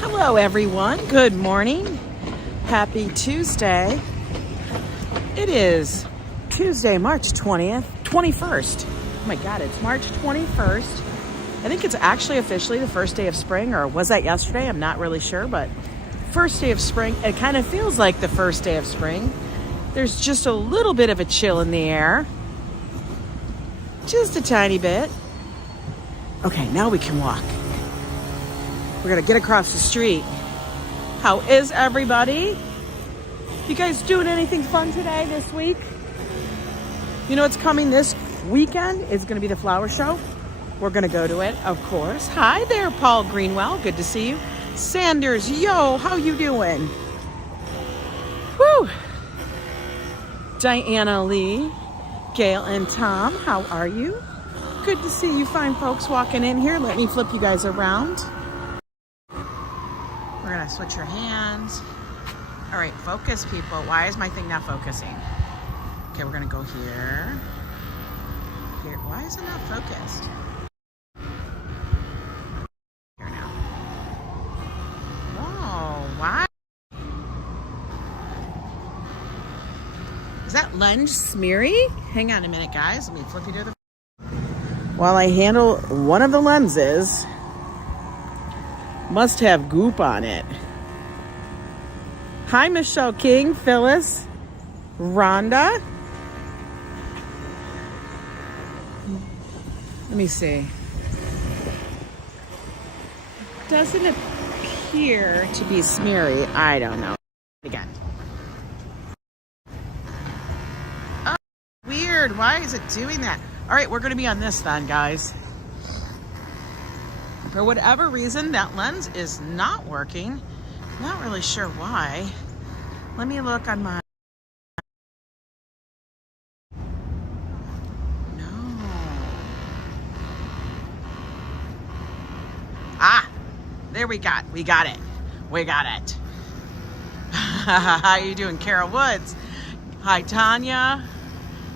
Hello everyone, good morning. Happy Tuesday. It is Tuesday, March 21st. Oh my God, it's March 21st. I think it's actually officially the first day of spring, or was that yesterday? I'm not really sure, but first day of spring. It kind of feels like the first day of spring. There's just a little bit of a chill in the air. Just a tiny bit. Okay, now we can walk. We're gonna get across the street. How is everybody? You guys doing anything fun today, this week? You know what's coming this weekend? It's gonna be the flower show. We're gonna go to it, of course. Hi there, Paul Greenwell, good to see you. Sanders, yo, how you doing? Woo! Diana Lee, Gail and Tom, how are you? Good to see you fine folks walking in here. Let me flip you guys around. We're gonna switch your hands. All right, focus people. Why is my thing not focusing? Okay, we're gonna go here. Here, why is it not focused? Here now. Whoa, why? Is that lens smeary? Hang on a minute, guys. Let me flip you to the... While I handle one of the lenses, must have goop on it. Hi, Michelle King, Phyllis, Rhonda. Let me see. Doesn't appear to be smeary. I don't know. Again. Oh, weird. Why is it doing that? All right, we're going to be on this then, guys. For whatever reason, that lens is not working. Not really sure why. Let me look on my... No. Ah, there we got it. We got it. How you doing, Carol Woods? Hi, Tanya.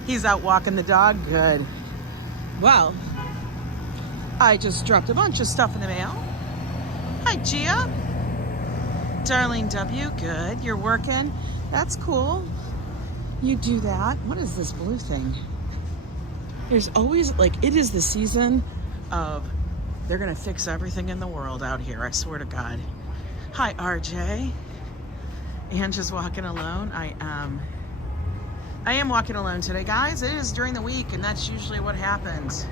He's out walking the dog. Good. Well, I just dropped a bunch of stuff in the mail. Hi, Gia. Darlene W, good. You're working. That's cool. You do that. What is this blue thing? There's always, like, it is the season of they're going to fix everything in the world out here. I swear to God. Hi, RJ. Angie's walking alone. I am walking alone today, guys. It is during the week, and that's usually what happens.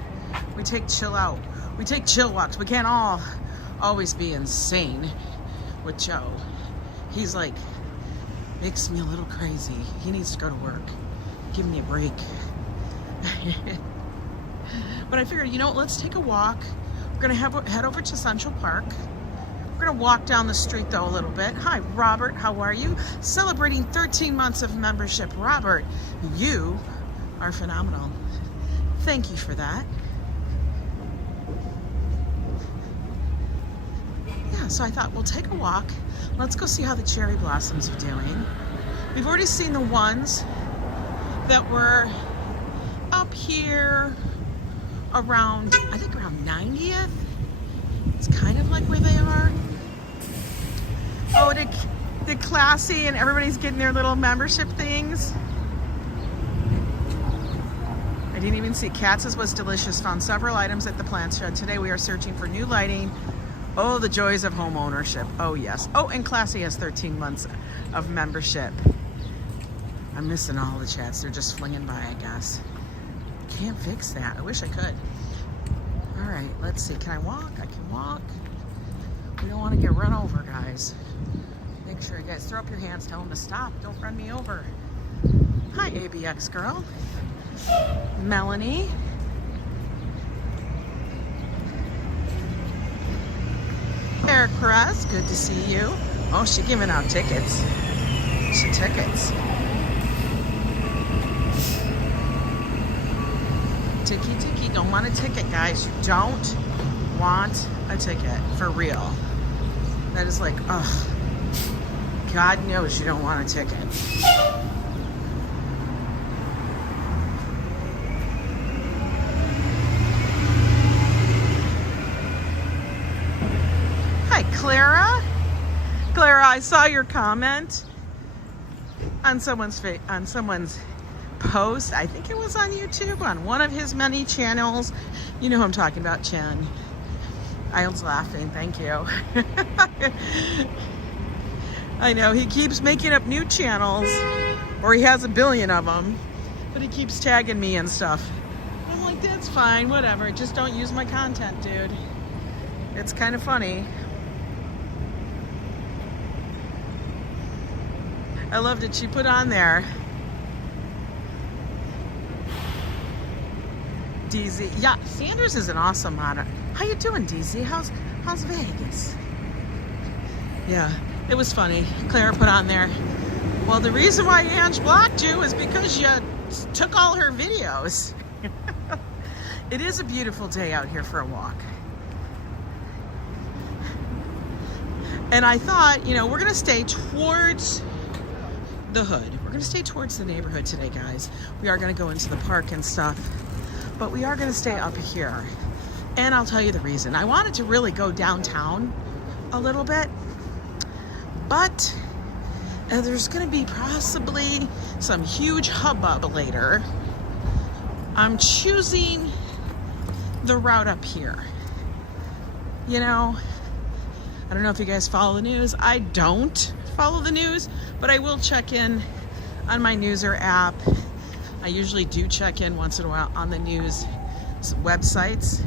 We take chill out. We take chill walks. We can't all always be insane with Joe. He's like, makes me a little crazy. He needs to go to work. Give me a break. But I figured, you know what, let's take a walk. We're gonna head over to Central Park. We're gonna walk down the street though a little bit. Hi, Robert, how are you? Celebrating 13 months of membership. Robert, you are phenomenal. Thank you for that. Yeah, so I thought we'll take a walk. Let's go see how the cherry blossoms are doing. We've already seen the ones that were up here around, I think around 90th. It's kind of like where they are. Oh, the classy, and everybody's getting their little membership things. I didn't even see. Katz's was delicious. Found several items at the plant shed. Today we are searching for new lighting. Oh, the joys of home ownership. Oh, yes. Oh, and Classy has 13 months of membership. I'm missing all the chats. They're just flinging by, I guess. Can't fix that. I wish I could. All right, let's see. Can I walk? I can walk. We don't want to get run over, guys. Make sure you guys throw up your hands. Tell them to stop. Don't run me over. Hi, ABX girl. Melanie. Eric Perez, good to see you. Oh, she's giving out tickets. Tickets. Tiki, don't want a ticket, guys. You don't want a ticket, for real. That is like, ugh. God knows you don't want a ticket. Hi, Clara. Clara, I saw your comment on someone's post. I think it was on YouTube, on one of his many channels. You know who I'm talking about, Chen. I was laughing, thank you. I know, he keeps making up new channels, or he has a billion of them, but he keeps tagging me and stuff. I'm like, that's fine, whatever, just don't use my content, dude. It's kind of funny. I loved it. She put on there, DZ. Yeah, Sanders is an awesome moderator. How you doing, DZ? How's Vegas? Yeah, it was funny. Clara put on there, well, the reason why Ange blocked you is because you took all her videos. It is a beautiful day out here for a walk. And I thought, you know, we're gonna stay towards the hood. We're gonna stay towards the neighborhood today, guys. We are gonna go into the park and stuff, but we are gonna stay up here. And I'll tell you the reason. I wanted to really go downtown a little bit, but there's gonna be possibly some huge hubbub later. I'm choosing the route up here. You know, I don't know if you guys follow the news. I don't follow the news, but I will check in on my Newser app. I usually do check in once in a while on the news websites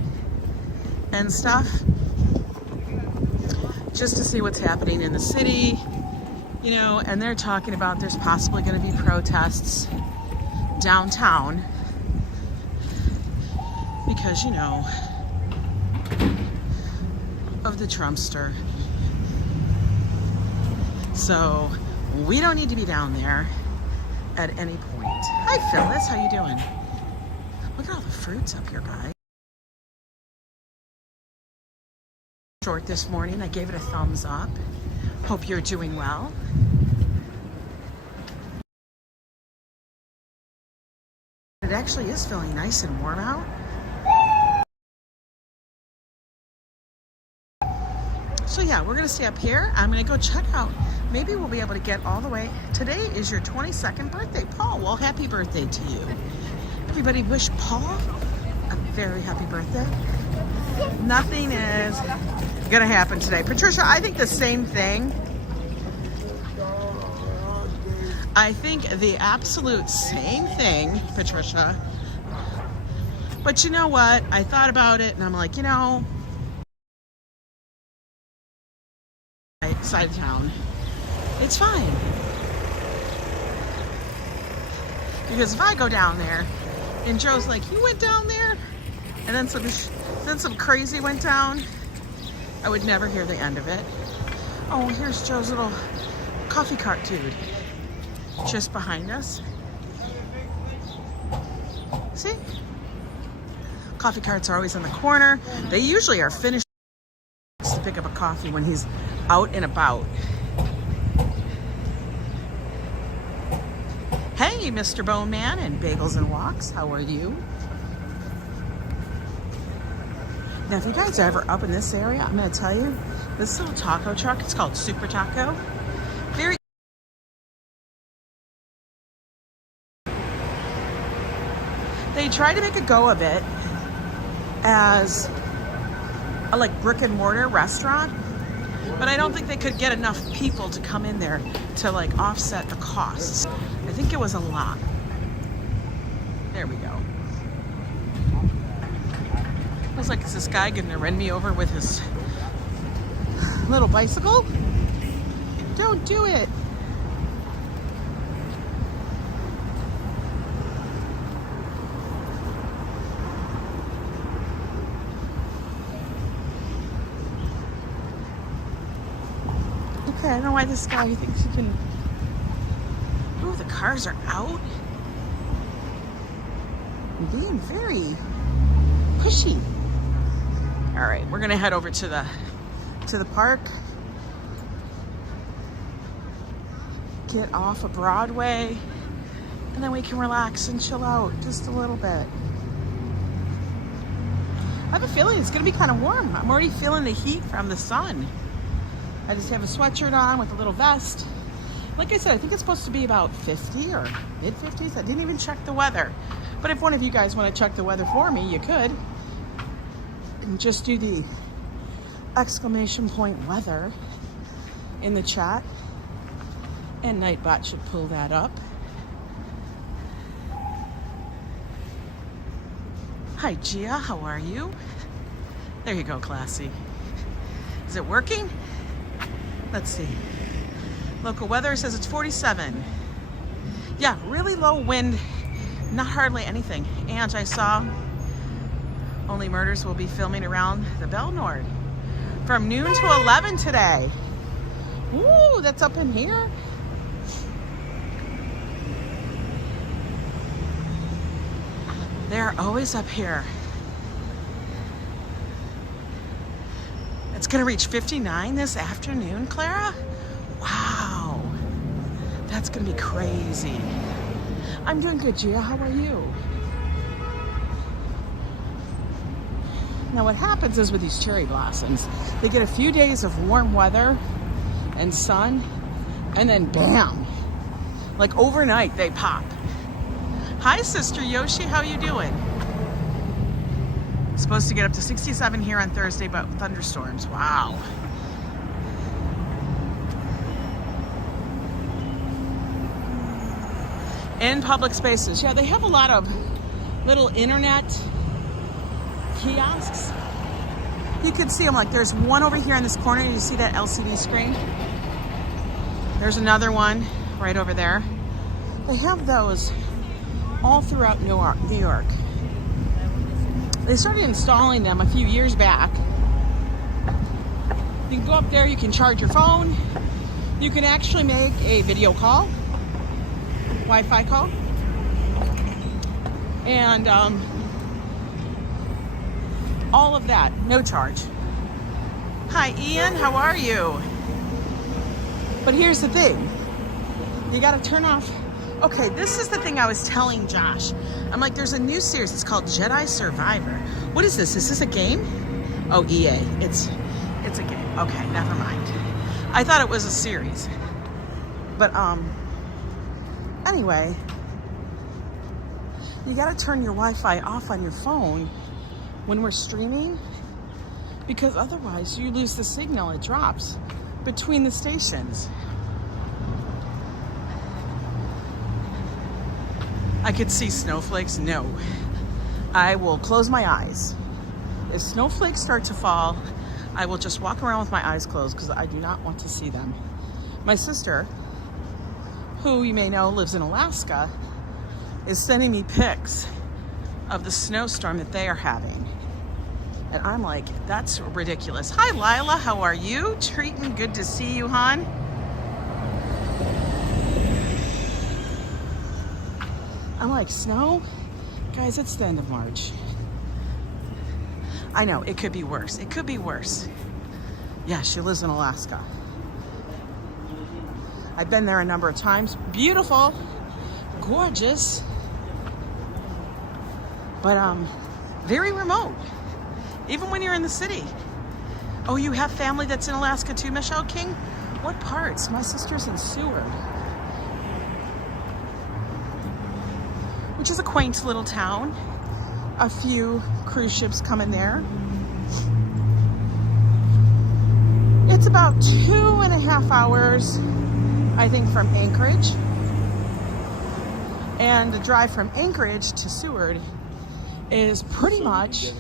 and stuff, just to see what's happening in the city, you know, and they're talking about there's possibly going to be protests downtown because, you know, of the Trumpster. So we don't need to be down there at any point. Hi Phyllis, how you doing? Look at all the fruits up here, guys. Short this morning, I gave it a thumbs up. Hope you're doing well. It actually is feeling nice and warm out. So yeah, we're gonna stay up here. I'm gonna go check out. Maybe we'll be able to get all the way. Today is your 22nd birthday, Paul. Well, happy birthday to you. Everybody wish Paul a very happy birthday. Nothing is gonna happen today. Patricia, I think the same thing. I think the absolute same thing, Patricia. But you know what? I thought about it and I'm like, you know, side of town, it's fine. Because if I go down there and Joe's like, you went down there, and then some crazy went down, I would never hear the end of it. Oh, here's Joe's little coffee cart dude just behind us. See? Coffee carts are always in the corner. They usually are finished to pick up a coffee when he's out and about. Hey, Mr. Bone Man and Bagels and Walks, how are you? Now, if you guys are ever up in this area, I'm going to tell you, this little taco truck, it's called Super Taco. Very They try to make a go of it as a like brick and mortar restaurant, but I don't think they could get enough people to come in there to like offset the costs. I think it was a lot. There we go. I was like, is this guy gonna run me over with his little bicycle? Don't do it. Okay, I don't know why this guy thinks he can. Oh, the cars are out. Being very pushy. All right, we're gonna head over to the park. Get off of Broadway, and then we can relax and chill out just a little bit. I have a feeling it's gonna be kind of warm. I'm already feeling the heat from the sun. I just have a sweatshirt on with a little vest. Like I said, I think it's supposed to be about 50 or mid-50s. I didn't even check the weather. But if one of you guys want to check the weather for me, you could. And just do the exclamation point weather in the chat. And Nightbot should pull that up. Hi, Gia. How are you? There you go, classy. Is it working? Let's see. Local weather says it's 47. Yeah, really low wind, not hardly anything. And I saw Only Murders will be filming around the Belle Nord from noon to 11 today. Ooh, that's up in here. They're always up here. It's gonna reach 59 this afternoon, Clara? Wow, that's gonna be crazy. I'm doing good, Gia. How are you? Now what happens is with these cherry blossoms, they get a few days of warm weather and sun, and then bam, like overnight they pop. Hi, Sister Yoshi, how you doing? Supposed to get up to 67 here on Thursday, but thunderstorms, wow. In public spaces, yeah, they have a lot of little internet kiosks. You can see them, like there's one over here in this corner. You see that LCD screen? There's another one right over there. They have those all throughout New York. They started installing them a few years back. You can go up there, you can charge your phone. You can actually make a video call, Wi-Fi call. And all of that, no charge. Hi, Ian, how are you? But here's the thing. You gotta turn off. Okay, this is the thing I was telling Josh. I'm like, there's a new series. It's called Jedi Survivor. What is this? Is this a game? Oh, EA. It's a game. Okay, never mind. I thought it was a series. But anyway, you gotta turn your Wi-Fi off on your phone when we're streaming, because otherwise you lose the signal. It drops between the stations. I could see snowflakes. No, I will close my eyes. If snowflakes start to fall, I will just walk around with my eyes closed because I do not want to see them. My sister, who you may know lives in Alaska, is sending me pics of the snowstorm that they are having. And I'm like, that's ridiculous. Hi, Lila, how are you? Treating, good to see you, hon. I'm like, snow? Guys, it's the end of March. I know, it could be worse. It could be worse. Yeah, she lives in Alaska. I've been there a number of times. Beautiful, gorgeous, but very remote, even when you're in the city. Oh, you have family that's in Alaska too, Michelle King? What parts? My sister's in Seward, which is a quaint little town. A few cruise ships come in there. It's about 2.5 hours, I think, from Anchorage. And the drive from Anchorage to Seward is pretty much,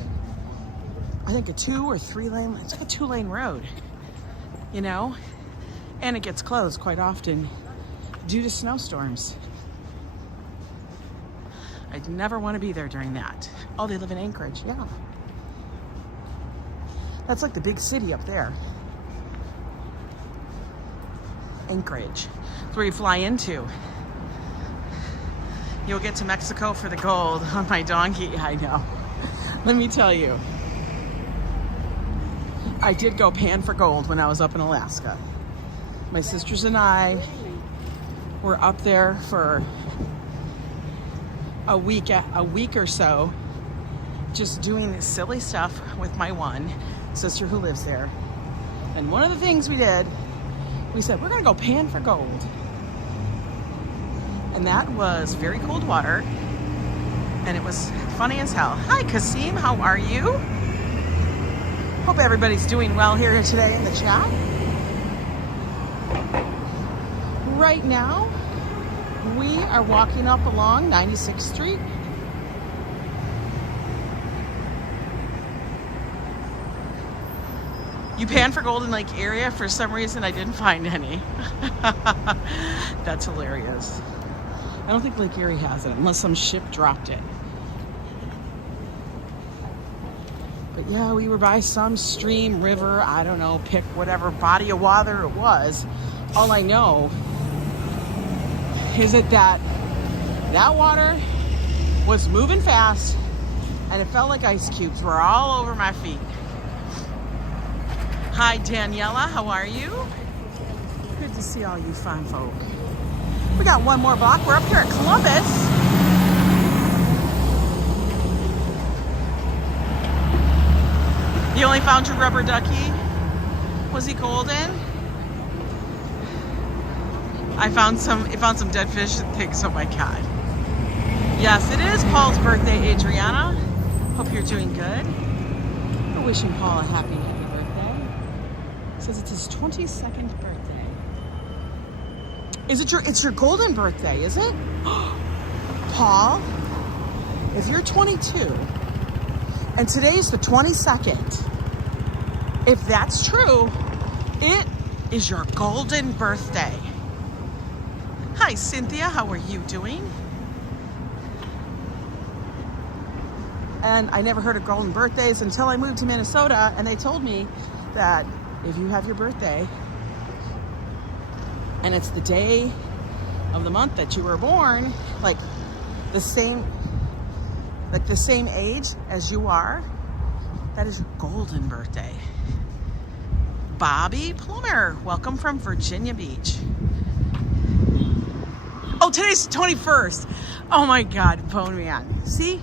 I think, a 2 or 3 lane, it's like a 2-lane road, you know? And it gets closed quite often due to snowstorms. I'd never want to be there during that. Oh, they live in Anchorage, yeah. That's like the big city up there. Anchorage. It's where you fly into. You'll get to Mexico for the gold on my donkey. I know. Let me tell you. I did go pan for gold when I was up in Alaska. My sisters and I were up there for a week or so, just doing silly stuff with my one sister who lives there. And one of the things we did, we said, we're gonna go pan for gold. And that was very cold water. And it was funny as hell. Hi, Kasim, how are you? Hope everybody's doing well here today in the chat. Right now, we are walking up along 96th Street. You pan for Golden Lake area. For some reason, I didn't find any. That's hilarious. I don't think Lake Erie has it unless some ship dropped it. But yeah, we were by some stream, river, I don't know, pick whatever body of water it was. All I know is that water was moving fast and it felt like ice cubes were all over my feet. Hi, Daniela, how are you? Good to see all you fine folk. We got one more block. We're up here at Columbus. You only found your rubber ducky? Was he golden? I found some dead fish and pigs. Oh my God. Yes, it is Paul's birthday, Adriana. Hope you're doing good. We're wishing Paul a happy birthday. It says it's his 22nd birthday. It's your golden birthday, is it? Paul, if you're 22 and today's the 22nd, if that's true, it is your golden birthday. Hi, Cynthia, how are you doing? And I never heard of golden birthdays until I moved to Minnesota, and they told me that if you have your birthday and it's the day of the month that you were born, like the same age as you are, that is your golden birthday. Bobby Plummer, welcome from Virginia Beach. Oh, today's the 21st. Oh my God, bone man. See?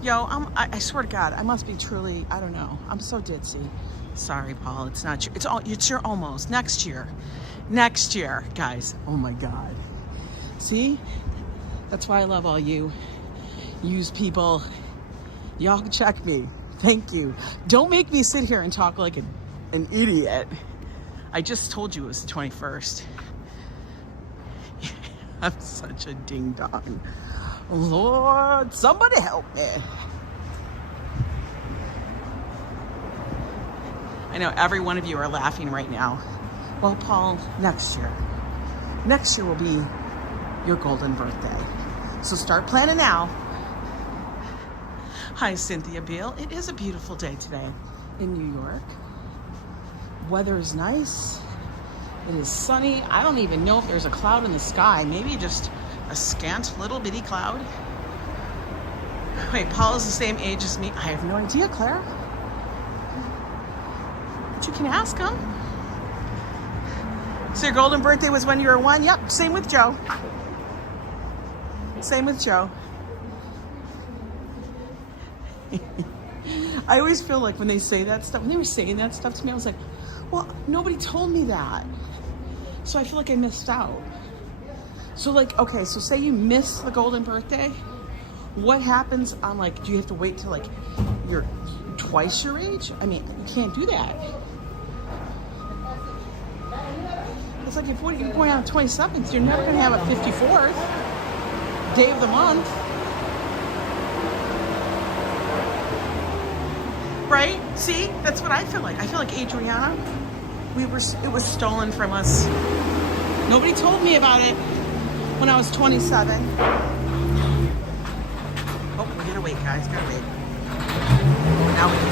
Yo, I swear to God, I must be truly, I don't know. I'm so ditzy. Sorry, Paul, it's not your, it's your almost. Next year, guys. Oh my God. See? That's why I love all you used people. Y'all check me. Thank you. Don't make me sit here and talk like an idiot. I just told you it was the 21st. I'm such a ding dong. Lord, somebody help me. I know every one of you are laughing right now. Well, Paul, next year will be your golden birthday. So start planning now. Hi, Cynthia Beale. It is a beautiful day today in New York. Weather is nice. It is sunny. I don't even know if there's a cloud in the sky. Maybe just a scant little bitty cloud. Wait, Paul is the same age as me. I have no idea, Claire. But you can ask him. So your golden birthday was when you were 1? Yep, same with Joe. Same with Joe. I always feel like when they say that stuff, when they were saying that stuff to me, I was like, well, nobody told me that. So I feel like I missed out. So like, okay, so say you miss the golden birthday, what happens on like, do you have to wait till like you're twice your age? I mean, you can't do that. It's like if you're going on 27th, you're never gonna have a 54th day of the month. Right? See, that's what I feel like. I feel like Adriana, it was stolen from us. Nobody told me about it when I was 27. Oh, we gotta wait, guys. Gotta wait. Now we can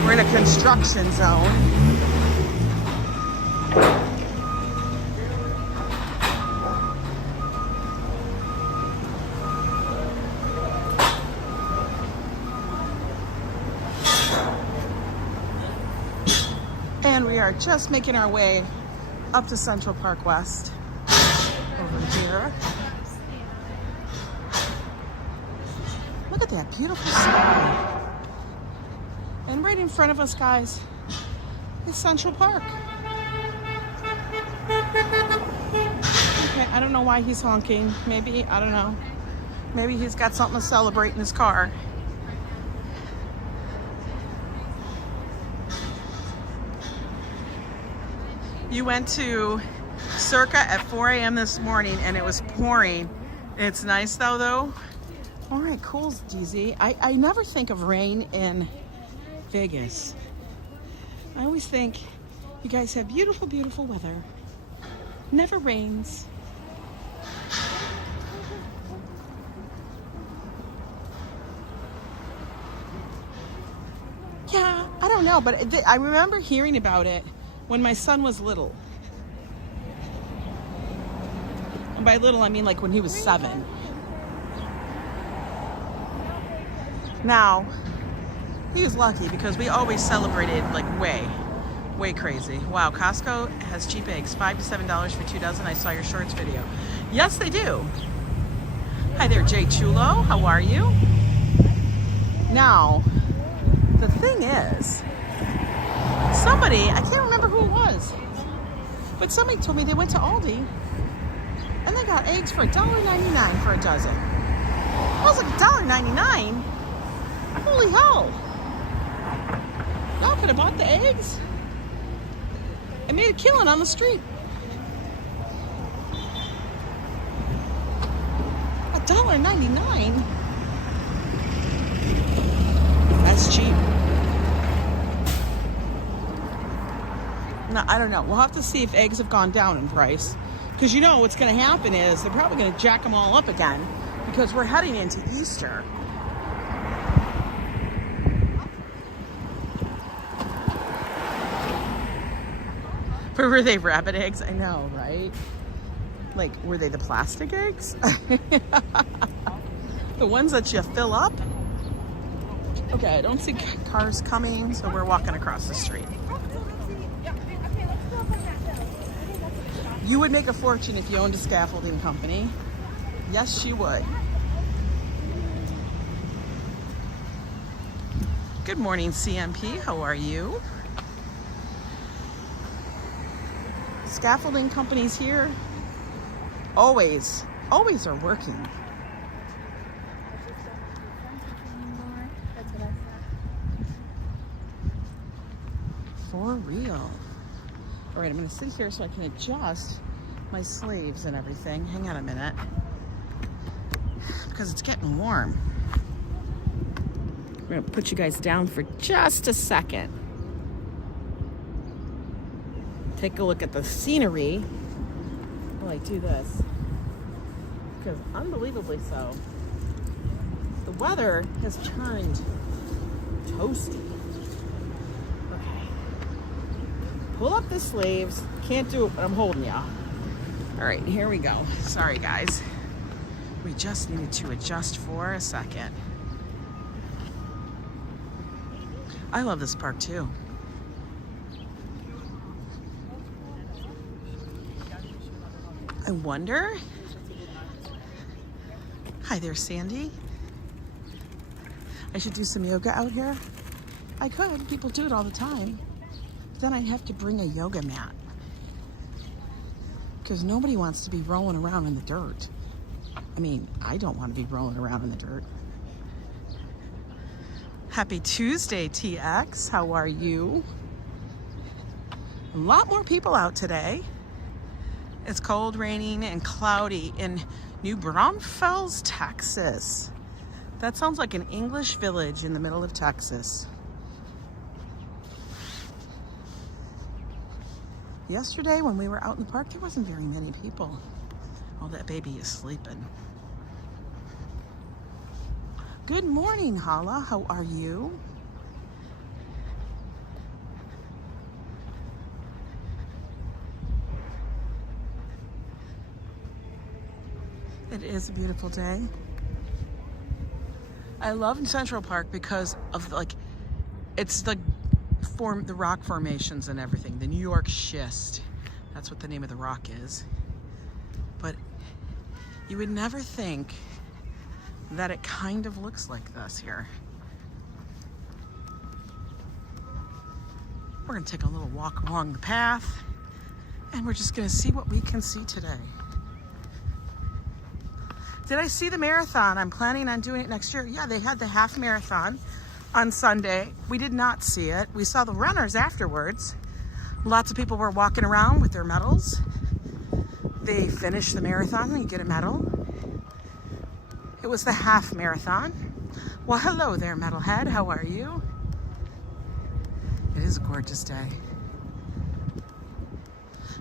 go. We're in a construction zone. And we are just making our way up to Central Park West over here. Look at that beautiful sky. And right in front of us, guys, is Central Park. Okay, I don't know why he's honking. Maybe, I don't know. Maybe he's got something to celebrate in his car. You went to Circa at 4 a.m. this morning and it was pouring. It's nice though. All right, cool, DZ. I never think of rain in Vegas. I always think you guys have beautiful, beautiful weather. Never rains. Yeah, I don't know, but I remember hearing about it when my son was little. And by little, I mean like when he was 7. Now, he was lucky because we always celebrated like way crazy. Wow, Costco has cheap eggs, $5 to $7 for 2 dozen. I saw your shorts video. Yes, they do. Hi there, Jay Chulo. How are you? Now, the thing is, somebody, I can't remember who it was, but somebody told me they went to Aldi and they got eggs for $1.99 for a dozen. I was like, $1.99? Holy hell. Y'all could have bought the eggs and made a killing on the street. $1.99? That's cheap. No, I don't know. We'll have to see if eggs have gone down in price. Because you know what's going to happen is they're probably going to jack them all up again because we're heading into Easter. Were they rabbit eggs? I know, right? Like, were they the plastic eggs? The ones that you fill up? Okay, I don't see cars coming, so we're walking across the street. You would make a fortune if you owned a scaffolding company. Yes, you would. Good morning, CMP. How are you? Scaffolding companies here always are working. For real. All right, I'm going to sit here so I can adjust my sleeves and everything. Hang on a minute. Because it's getting warm. We're going to put you guys down for just a second. Take a look at the scenery while I do this. Because unbelievably so, the weather has turned toasty. Okay. Pull up the sleeves. Can't do it, but I'm holding ya. All right, here we go. Sorry, guys. We just needed to adjust for a second. I love this park too. I wonder. Hi there, Sandy. I should do some yoga out here. I could. People do it all the time. Then I'd have to bring a yoga mat. Because nobody wants to be rolling around in the dirt. I mean, I don't want to be rolling around in the dirt. Happy Tuesday, TX. How are you? A lot more people out today. It's cold, raining, and cloudy in New Braunfels, Texas. That sounds like an English village in the middle of Texas. Yesterday when we were out in the park, there wasn't very many people. Oh, that baby is sleeping. Good morning, Hala. How are you? It is a beautiful day. I love Central Park because of like, it's the rock formations and everything. The New York schist. That's what the name of the rock is. But you would never think that it kind of looks like this here. We're gonna take a little walk along the path, and we're just gonna see what we can see today. Did I see the marathon? I'm planning on doing it next year. Yeah, they had the half marathon on Sunday. We did not see it. We saw the runners afterwards. Lots of people were walking around with their medals. They finished the marathon and you get a medal. It was the half marathon. Well, hello there, metalhead. How are you? It is a gorgeous day.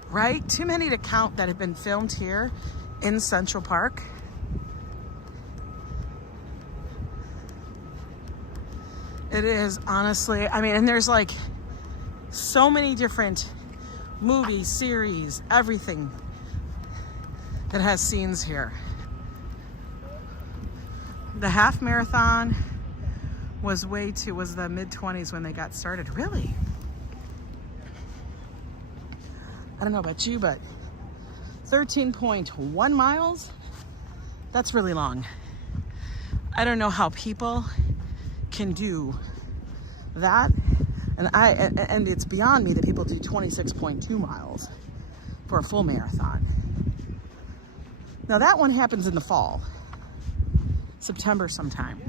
Right? Too many to count that have been filmed here in Central Park. It is, honestly, I mean, and there's like so many different movies, series, everything that has scenes here. The half marathon was the mid-20s when they got started. Really? I don't know about you, but 13.1 miles, that's really long. I don't know how people can do that. And it's beyond me that people do 26.2 miles for a full marathon. Now that one happens in the fall, September sometime.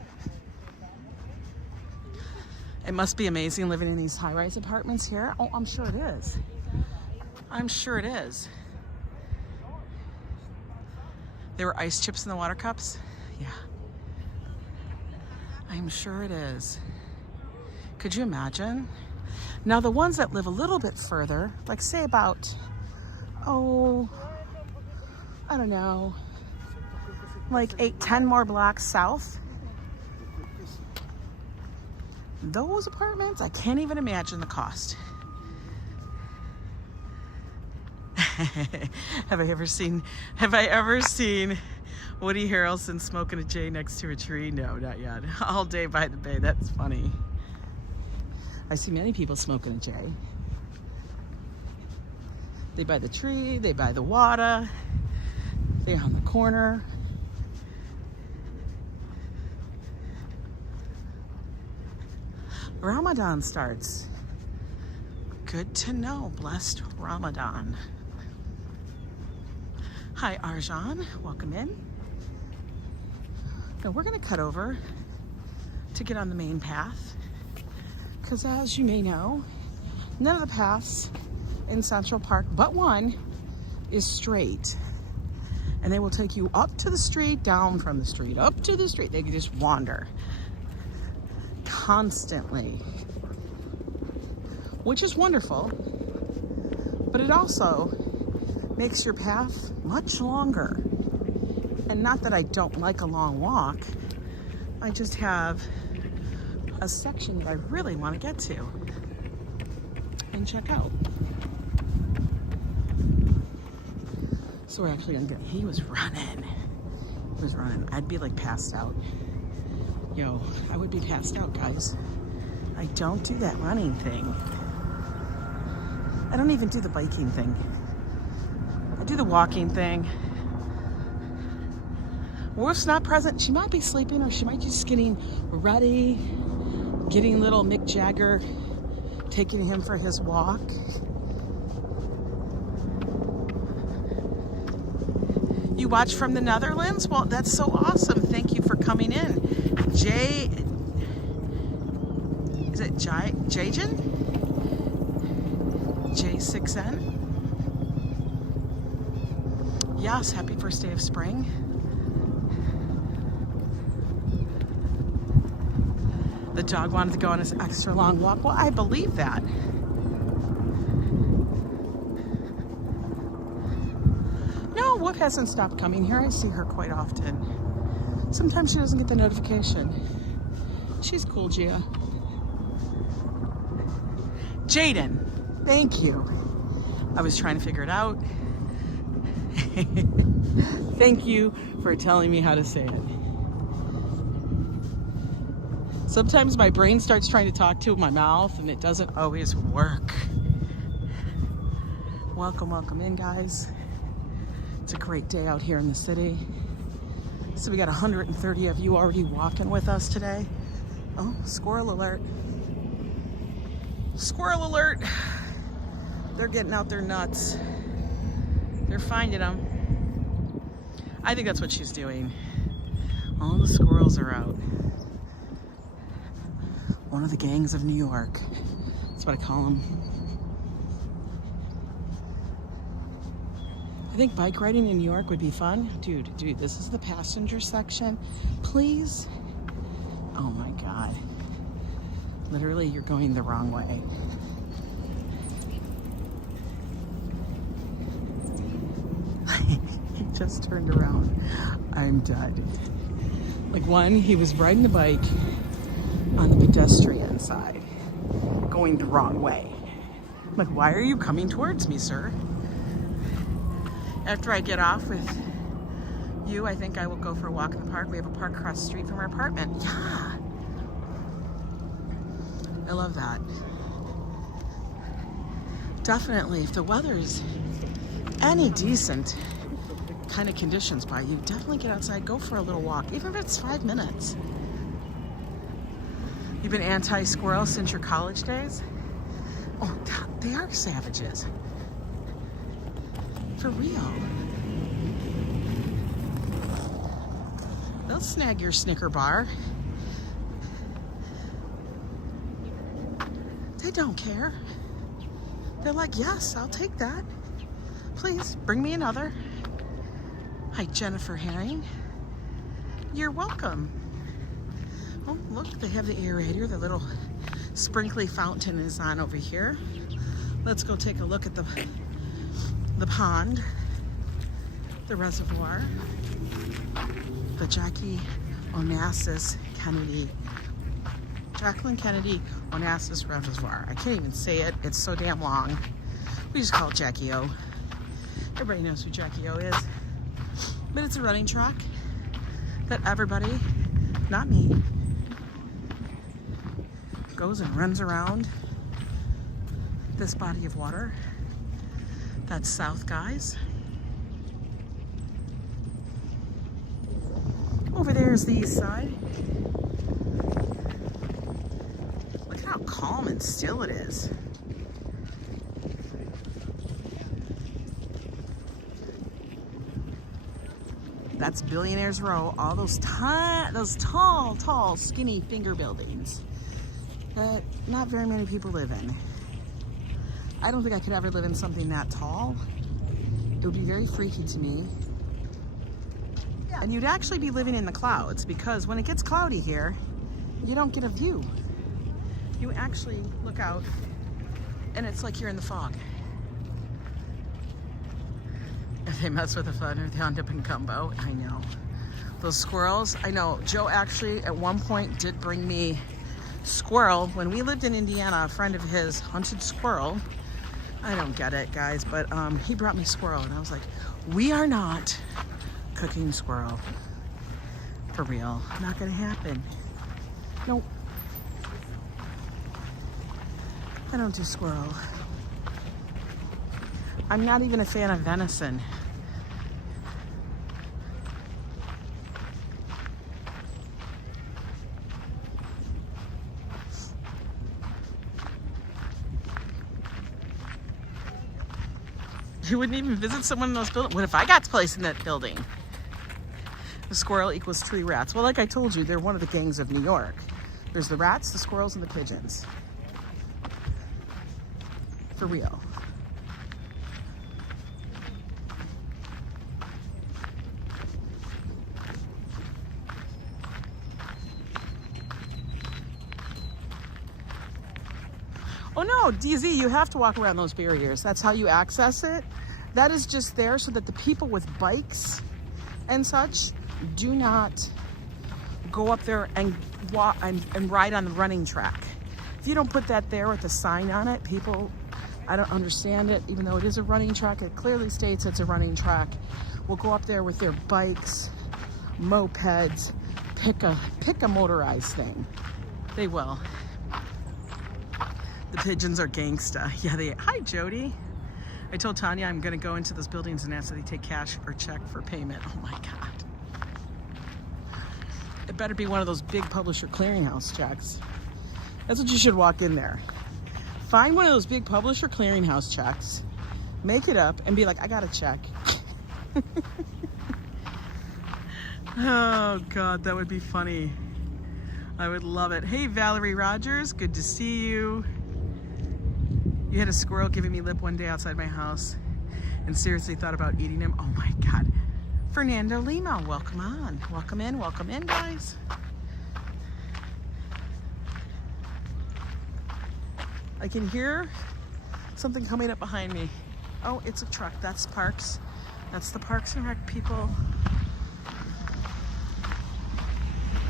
It must be amazing living in these high-rise apartments here. Oh, I'm sure it is. I'm sure it is. There were ice chips in the water cups? Yeah. I'm sure it is. Could you imagine? Now the ones that live a little bit further, like say about, I don't know, like 8-10 more blocks south. Those apartments, I can't even imagine the cost. Have I ever seen Woody Harrelson smoking a J next to a tree? No, not yet. All day by the bay. That's funny. I see many people smoking a J. They buy the tree, they buy the water, they're on the corner. Ramadan starts. Good to know. Blessed Ramadan. Hi, Arjan. Welcome in. Now we're going to cut over to get on the main path because, as you may know, none of the paths in Central Park but one is straight. And they will take you up to the street, down from the street, up to the street. They can just wander constantly, which is wonderful, but it also makes your path much longer. And not that I don't like a long walk, I just have a section that I really want to get to and check out. So we're actually gonna get, he was running. I'd be like passed out. Yo, I would be passed out, guys. I don't do that running thing. I don't even do the biking thing. I do the walking thing. Wolf's not present. She might be sleeping, or she might just getting ready, getting little Mick Jagger, taking him for his walk. You watch from the Netherlands? Well, that's so awesome. Thank you for coming in. Is it Jajan? J6N? Yes, happy first day of spring. The dog wanted to go on an extra long walk. Well, I believe that. No, Whoop hasn't stopped coming here. I see her quite often. Sometimes she doesn't get the notification. She's cool, Gia. Jaden, thank you. I was trying to figure it out. Thank you for telling me how to say it. Sometimes my brain starts trying to talk to my mouth and it doesn't always work. Welcome, welcome in, guys. It's a great day out here in the city. So we got 130 of you already walking with us today. Oh, squirrel alert. Squirrel alert. They're getting out their nuts. They're finding them. I think that's what she's doing. All the squirrels are out. One of the gangs of New York. That's what I call them. I think bike riding in New York would be fun. Dude, this is the passenger section. Please. Oh my God. Literally, you're going the wrong way. He just turned around. I'm dead. Like one, he was riding the bike on the pedestrian side, going the wrong way. I'm like, why are you coming towards me, sir? After I get off with you, I think I will go for a walk in the park. We have a park across the street from our apartment. Yeah. I love that. Definitely, if the weather's any decent kind of conditions by you, definitely get outside, go for a little walk, even if it's 5 minutes. You've been anti-squirrel since your college days? Oh, they are savages. For real. They'll snag your Snicker bar. They don't care. They're like, yes, I'll take that. Please, bring me another. Hi, Jennifer Herring. You're welcome. Oh, look, they have the aerator. The little sprinkly fountain is on over here. Let's go take a look at the pond, the reservoir, the Jacqueline Kennedy Onassis Reservoir. I can't even say it. It's so damn long. We just call it Jackie O. Everybody knows who Jackie O is. But it's a running track that everybody, not me, goes and runs around this body of water. That's south, guys. Over there is the east side. Look at how calm and still it is. That's Billionaires Row. All those tall, skinny finger buildings that not very many people live in. I don't think I could ever live in something that tall. It would be very freaky to me. And you'd actually be living in the clouds, because when it gets cloudy here, you don't get a view. You actually look out and it's like you're in the fog. If they mess with the fun, or they end up in gumbo, I know. Those squirrels, I know. Joe actually at one point did bring me squirrel. When we lived in Indiana, a friend of his hunted squirrel. I don't get it, guys, but he brought me squirrel, and I was like, we are not cooking squirrel. For real. Not gonna happen. Nope. I don't do squirrel. I'm not even a fan of venison. You wouldn't even visit someone in those buildings. What if I got placed in that building? The squirrel equals tree rats. Well, like I told you, they're one of the gangs of New York. There's the rats, the squirrels, and the pigeons. For real. Oh no, DZ, you have to walk around those barriers. That's how you access it. That is just there so that the people with bikes and such do not go up there and walk and ride on the running track. If you don't put that there with a sign on it, people, I don't understand it. Even though it is a running track, it clearly states it's a running track, will go up there with their bikes, mopeds, pick a motorized thing. They will. The pigeons are gangsta. Yeah, hi Jody. I told Tanya I'm gonna go into those buildings and ask that they take cash or check for payment. Oh my God. It better be one of those big publisher clearinghouse checks. That's what you should walk in there. Find one of those big publisher clearinghouse checks, make it up, and be like, I got a check. Oh God, that would be funny. I would love it. Hey, Valerie Rogers, good to see you. You had a squirrel giving me lip one day outside my house and seriously thought about eating him. Oh my God. Fernando Lima, welcome on. Welcome in, guys. I can hear something coming up behind me. Oh, it's a truck. That's Parks. That's the Parks and Rec people.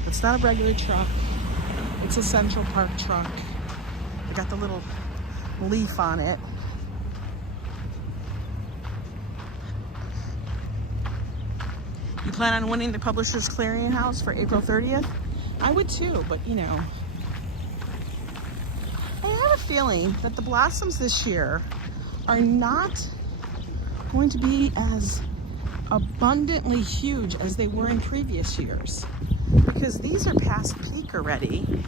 It's not a regular truck. It's a Central Park truck. They got the little leaf on it. You plan on winning the Publishers Clearinghouse for April 30th? I would too, but you know. I have a feeling that the Blossoms this year are not going to be as abundantly huge as they were in previous years, because these are past peak already.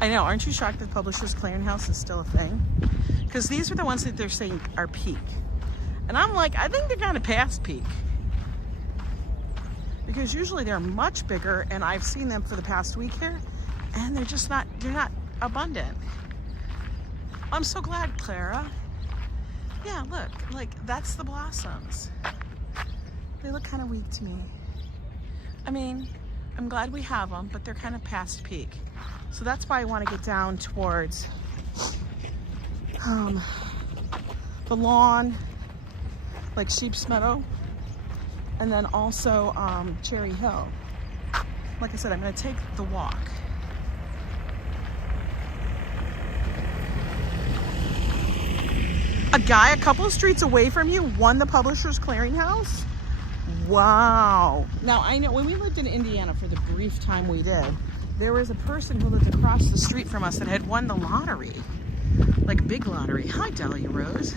I know, aren't you shocked that Publishers Clearinghouse is still a thing? Because these are the ones that they're saying are peak. And I'm like, I think they're kind of past peak. Because usually they're much bigger, and I've seen them for the past week here, and they're not abundant. I'm so glad, Clara. Yeah, look, like that's the Blossoms. They look kind of weak to me. I mean, I'm glad we have them, but they're kind of past peak. So that's why I want to get down towards the lawn, like Sheep's Meadow, and then also Cherry Hill. Like I said, I'm going to take the walk. A guy a couple of streets away from you won the Publishers Clearinghouse? Wow. Now, I know when we lived in Indiana for the brief time we did, there was a person who lived across the street from us that had won the lottery. Like big lottery. Hi, Dahlia Rose.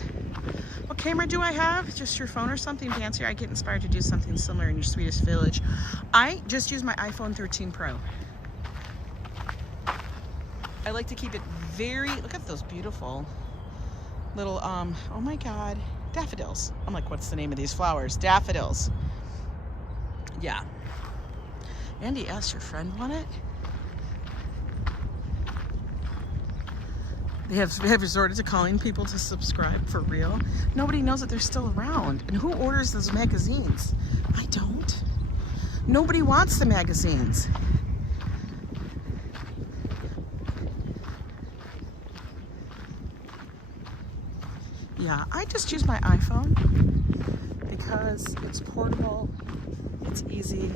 What camera do I have? Just your phone or something fancier? I get inspired to do something similar in your sweetest village. I just use my iPhone 13 Pro. I like to keep it very, look at those beautiful little, oh my God, daffodils. I'm like, what's the name of these flowers? Daffodils. Yeah. Andy S., your friend won it? They have resorted to calling people to subscribe for real. Nobody knows that they're still around. And who orders those magazines? I don't. Nobody wants the magazines. Yeah, I just use my iPhone because it's portable, it's easy,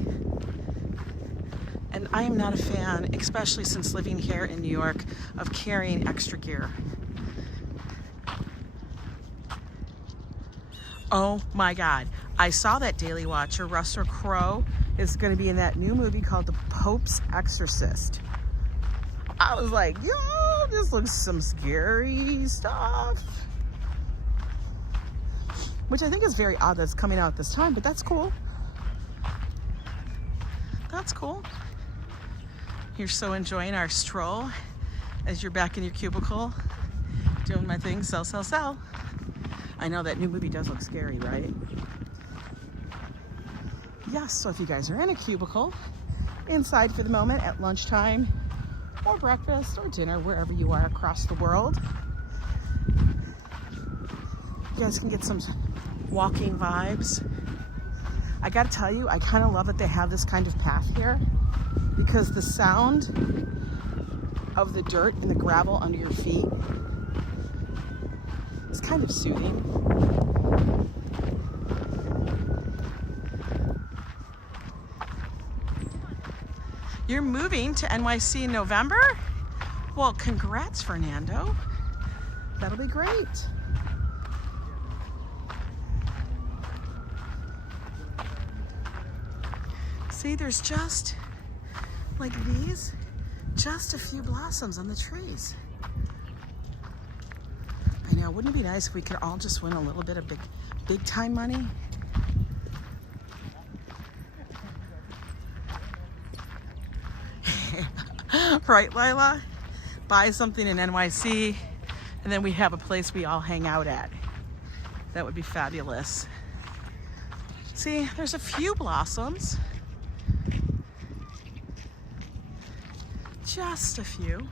and I am not a fan, especially since living here in New York, of carrying extra gear. Oh my God, I saw that Daily Watcher, Russell Crowe is going to be in that new movie called The Pope's Exorcist. I was like, yo, this looks some scary stuff. Which I think is very odd that's coming out at this time, but that's cool. That's cool. You're so enjoying our stroll as you're back in your cubicle, doing my thing, sell, sell, sell. I know that new movie does look scary, right? Yes, so if you guys are in a cubicle, inside for the moment at lunchtime, or breakfast, or dinner, wherever you are across the world, you guys can get some walking vibes. I gotta tell you, I kind of love that they have this kind of path here, because the sound of the dirt and the gravel under your feet is kind of soothing. You're moving to NYC in November? Well, congrats, Fernando. That'll be great. See, there's just, like these, just a few blossoms on the trees. I know, wouldn't it be nice if we could all just win a little bit of big time money? Right, Lila? Buy something in NYC, and then we have a place we all hang out at. That would be fabulous. See, there's a few blossoms. Just a few.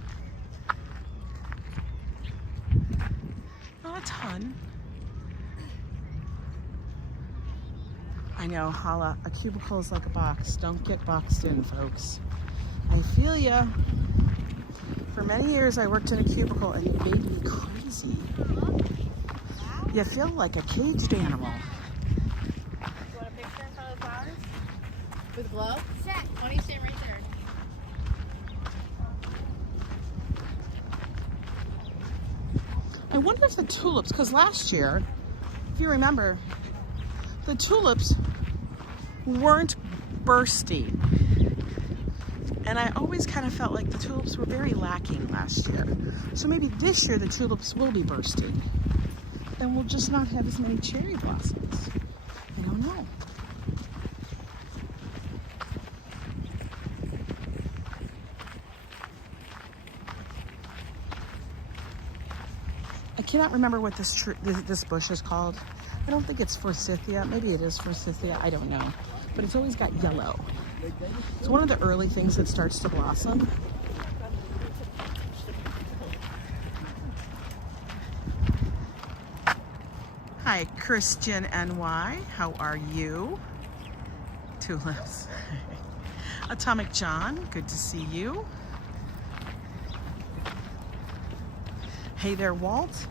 Not a ton. I know, Hala, a cubicle is like a box. Don't get boxed in, folks. I feel ya. For many years, I worked in a cubicle and it made me crazy. You feel like a caged animal. You want a picture in front of the flowers? With gloves? Why don't you stand right there? I wonder if the tulips, because last year, if you remember, the tulips weren't bursting. And I always kind of felt like the tulips were very lacking last year. So maybe this year the tulips will be bursting. And we'll just not have as many cherry blossoms. I don't know. I cannot remember what this bush is called. I don't think it's forsythia. Maybe it is forsythia. I don't know. But it's always got yellow. It's one of the early things that starts to blossom. Hi, Christian NY. How are you? Tulips. Atomic John, good to see you. Hey there, Walt.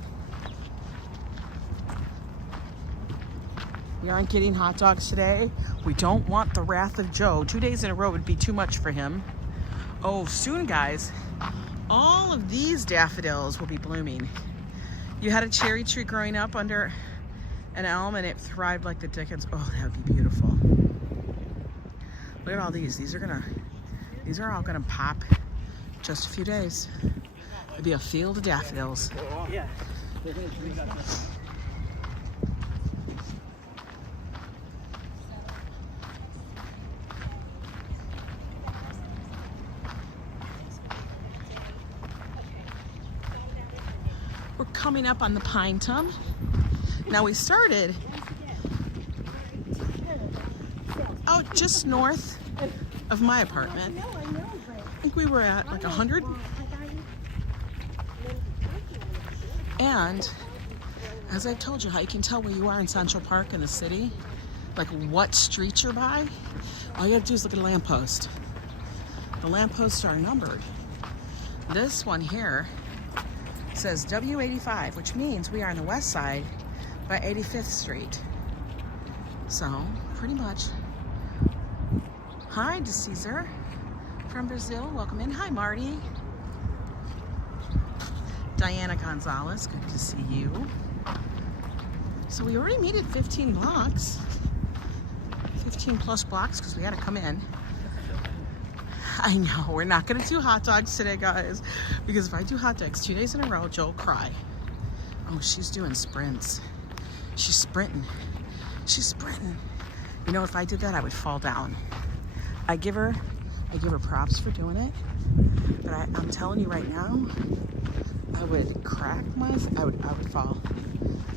We aren't getting hot dogs today. We don't want the wrath of Joe. 2 days in a row would be too much for him. Oh, soon, guys, all of these daffodils will be blooming. You had a cherry tree growing up under an elm and it thrived like the dickens. Oh, that would be beautiful. Look at all these. These are all gonna pop just a few days. It'd be a field of daffodils. Yeah. We're coming up on the Pine Tum. Now we started out just north of my apartment. I think we were at like 100. And as I told you, how you can tell where you are in Central Park in the city, like what street you're by, all you gotta do is look at a lamppost. The lampposts are numbered. This one here says W85, which means we are on the west side by 85th Street. So, pretty much. Hi to Caesar from Brazil. Welcome in. Hi, Marty. Diana Gonzalez, good to see you. So we already made it 15 blocks. 15 plus blocks because we had to come in. I know, we're not gonna do hot dogs today, guys, because if I do hot dogs 2 days in a row, Joe will cry. Oh, she's doing sprints. She's sprinting. She's sprinting. You know, if I did that, I would fall down. I give her props for doing it, but I'm telling you right now, I would crack I would fall.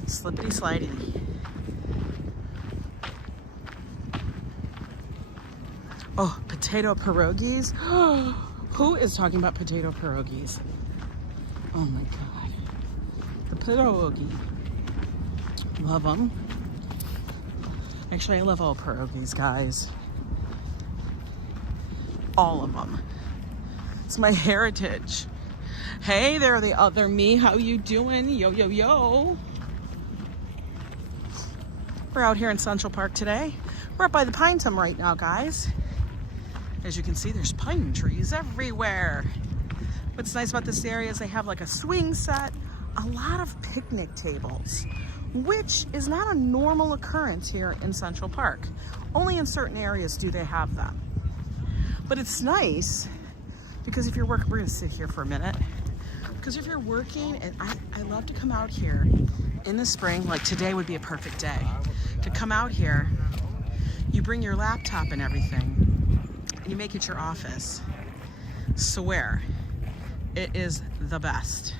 Slippity slidey. Oh, potato pierogies. Who is talking about potato pierogies? Oh my God. The pierogi. Love them. Actually, I love all pierogies, guys. All of them. It's my heritage. Hey there, the other me. How you doing? Yo, yo, yo. We're out here in Central Park today. We're up by the Pine Tum right now, guys. As you can see, there's pine trees everywhere. What's nice about this area is they have like a swing set, a lot of picnic tables, which is not a normal occurrence here in Central Park. Only in certain areas do they have them. But it's nice because if you're working, we're gonna sit here for a minute. Because if you're working, and I love to come out here in the spring, like today would be a perfect day. To come out here, you bring your laptop and everything, and you make it your office. Swear, It is the best.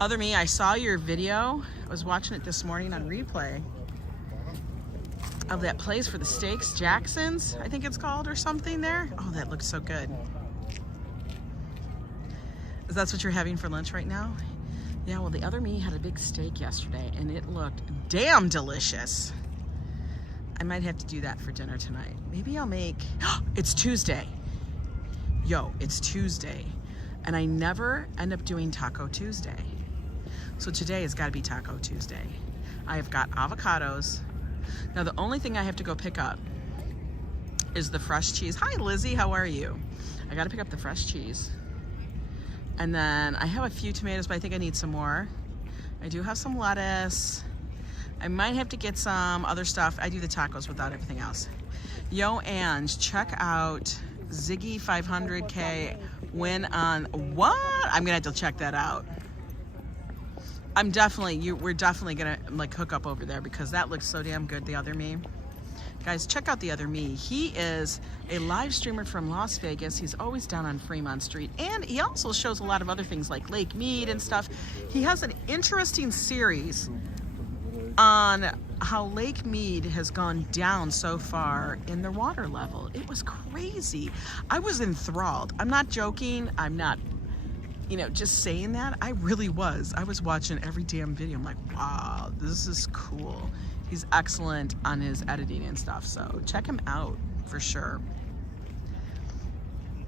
Other me, I saw your video. I was watching it this morning on replay of that place for the steaks, Jackson's, I think it's called, or something there. Oh, that looks so good. Is that what you're having for lunch right now? Yeah, well, the other me had a big steak yesterday, and it looked damn delicious. I might have to do that for dinner tonight. Maybe I'll make, it's Tuesday. Yo, it's Tuesday. And I never end up doing Taco Tuesday. So today has got to be Taco Tuesday. I have got avocados. Now the only thing I have to go pick up is the fresh cheese. Hi Lizzie, how are you? I got to pick up the fresh cheese. And then I have a few tomatoes, but I think I need some more. I do have some lettuce. I might have to get some other stuff. I do the tacos without everything else. Yo, and check out Ziggy 500K win on what? I'm gonna have to check that out. We're definitely gonna like hook up over there because that looks so damn good. The other me. Guys, check out the other me. He is a live streamer from Las Vegas. He's always down on Fremont Street. And he also shows a lot of other things like Lake Mead and stuff. He has an interesting series on how Lake Mead has gone down so far in the water level. It was crazy. I was enthralled. I'm not joking. I'm not, just saying that. I really was. I was watching every damn video. I'm like, wow, this is cool. He's excellent on his editing and stuff, so check him out for sure.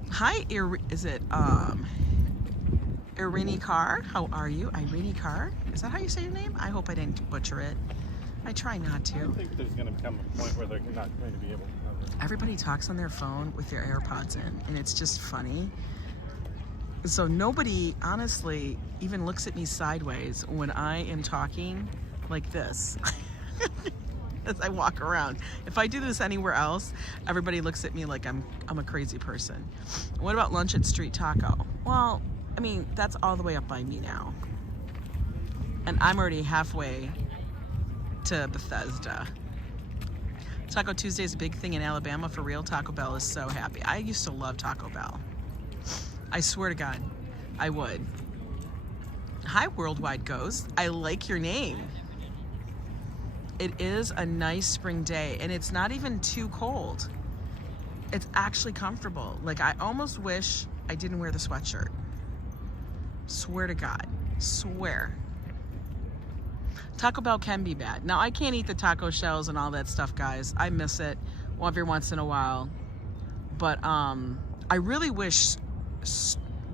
Hi, is it Irene Carr? How are you? Irene Carr? Is that how you say your name? I hope I didn't butcher it. I try not to. I think there's going to come a point where they're not going to be able to cover it. Everybody talks on their phone with their AirPods in, and it's just funny. So nobody, honestly, even looks at me sideways when I am talking like this. As I walk around. If I do this anywhere else, everybody looks at me like I'm a crazy person. What about lunch at Street Taco? Well, I mean, that's all the way up by me now. And I'm already halfway to Bethesda. Taco Tuesday is a big thing in Alabama for real. Taco Bell is so happy. I used to love Taco Bell. I swear to God, I would. Hi, Worldwide Ghost. I like your name. It is a nice spring day, and it's not even too cold. It's actually comfortable. Like, I almost wish I didn't wear the sweatshirt. Swear to God. Swear. Taco Bell can be bad. Now, I can't eat the taco shells and all that stuff, guys. I miss it every once in a while. But I really wish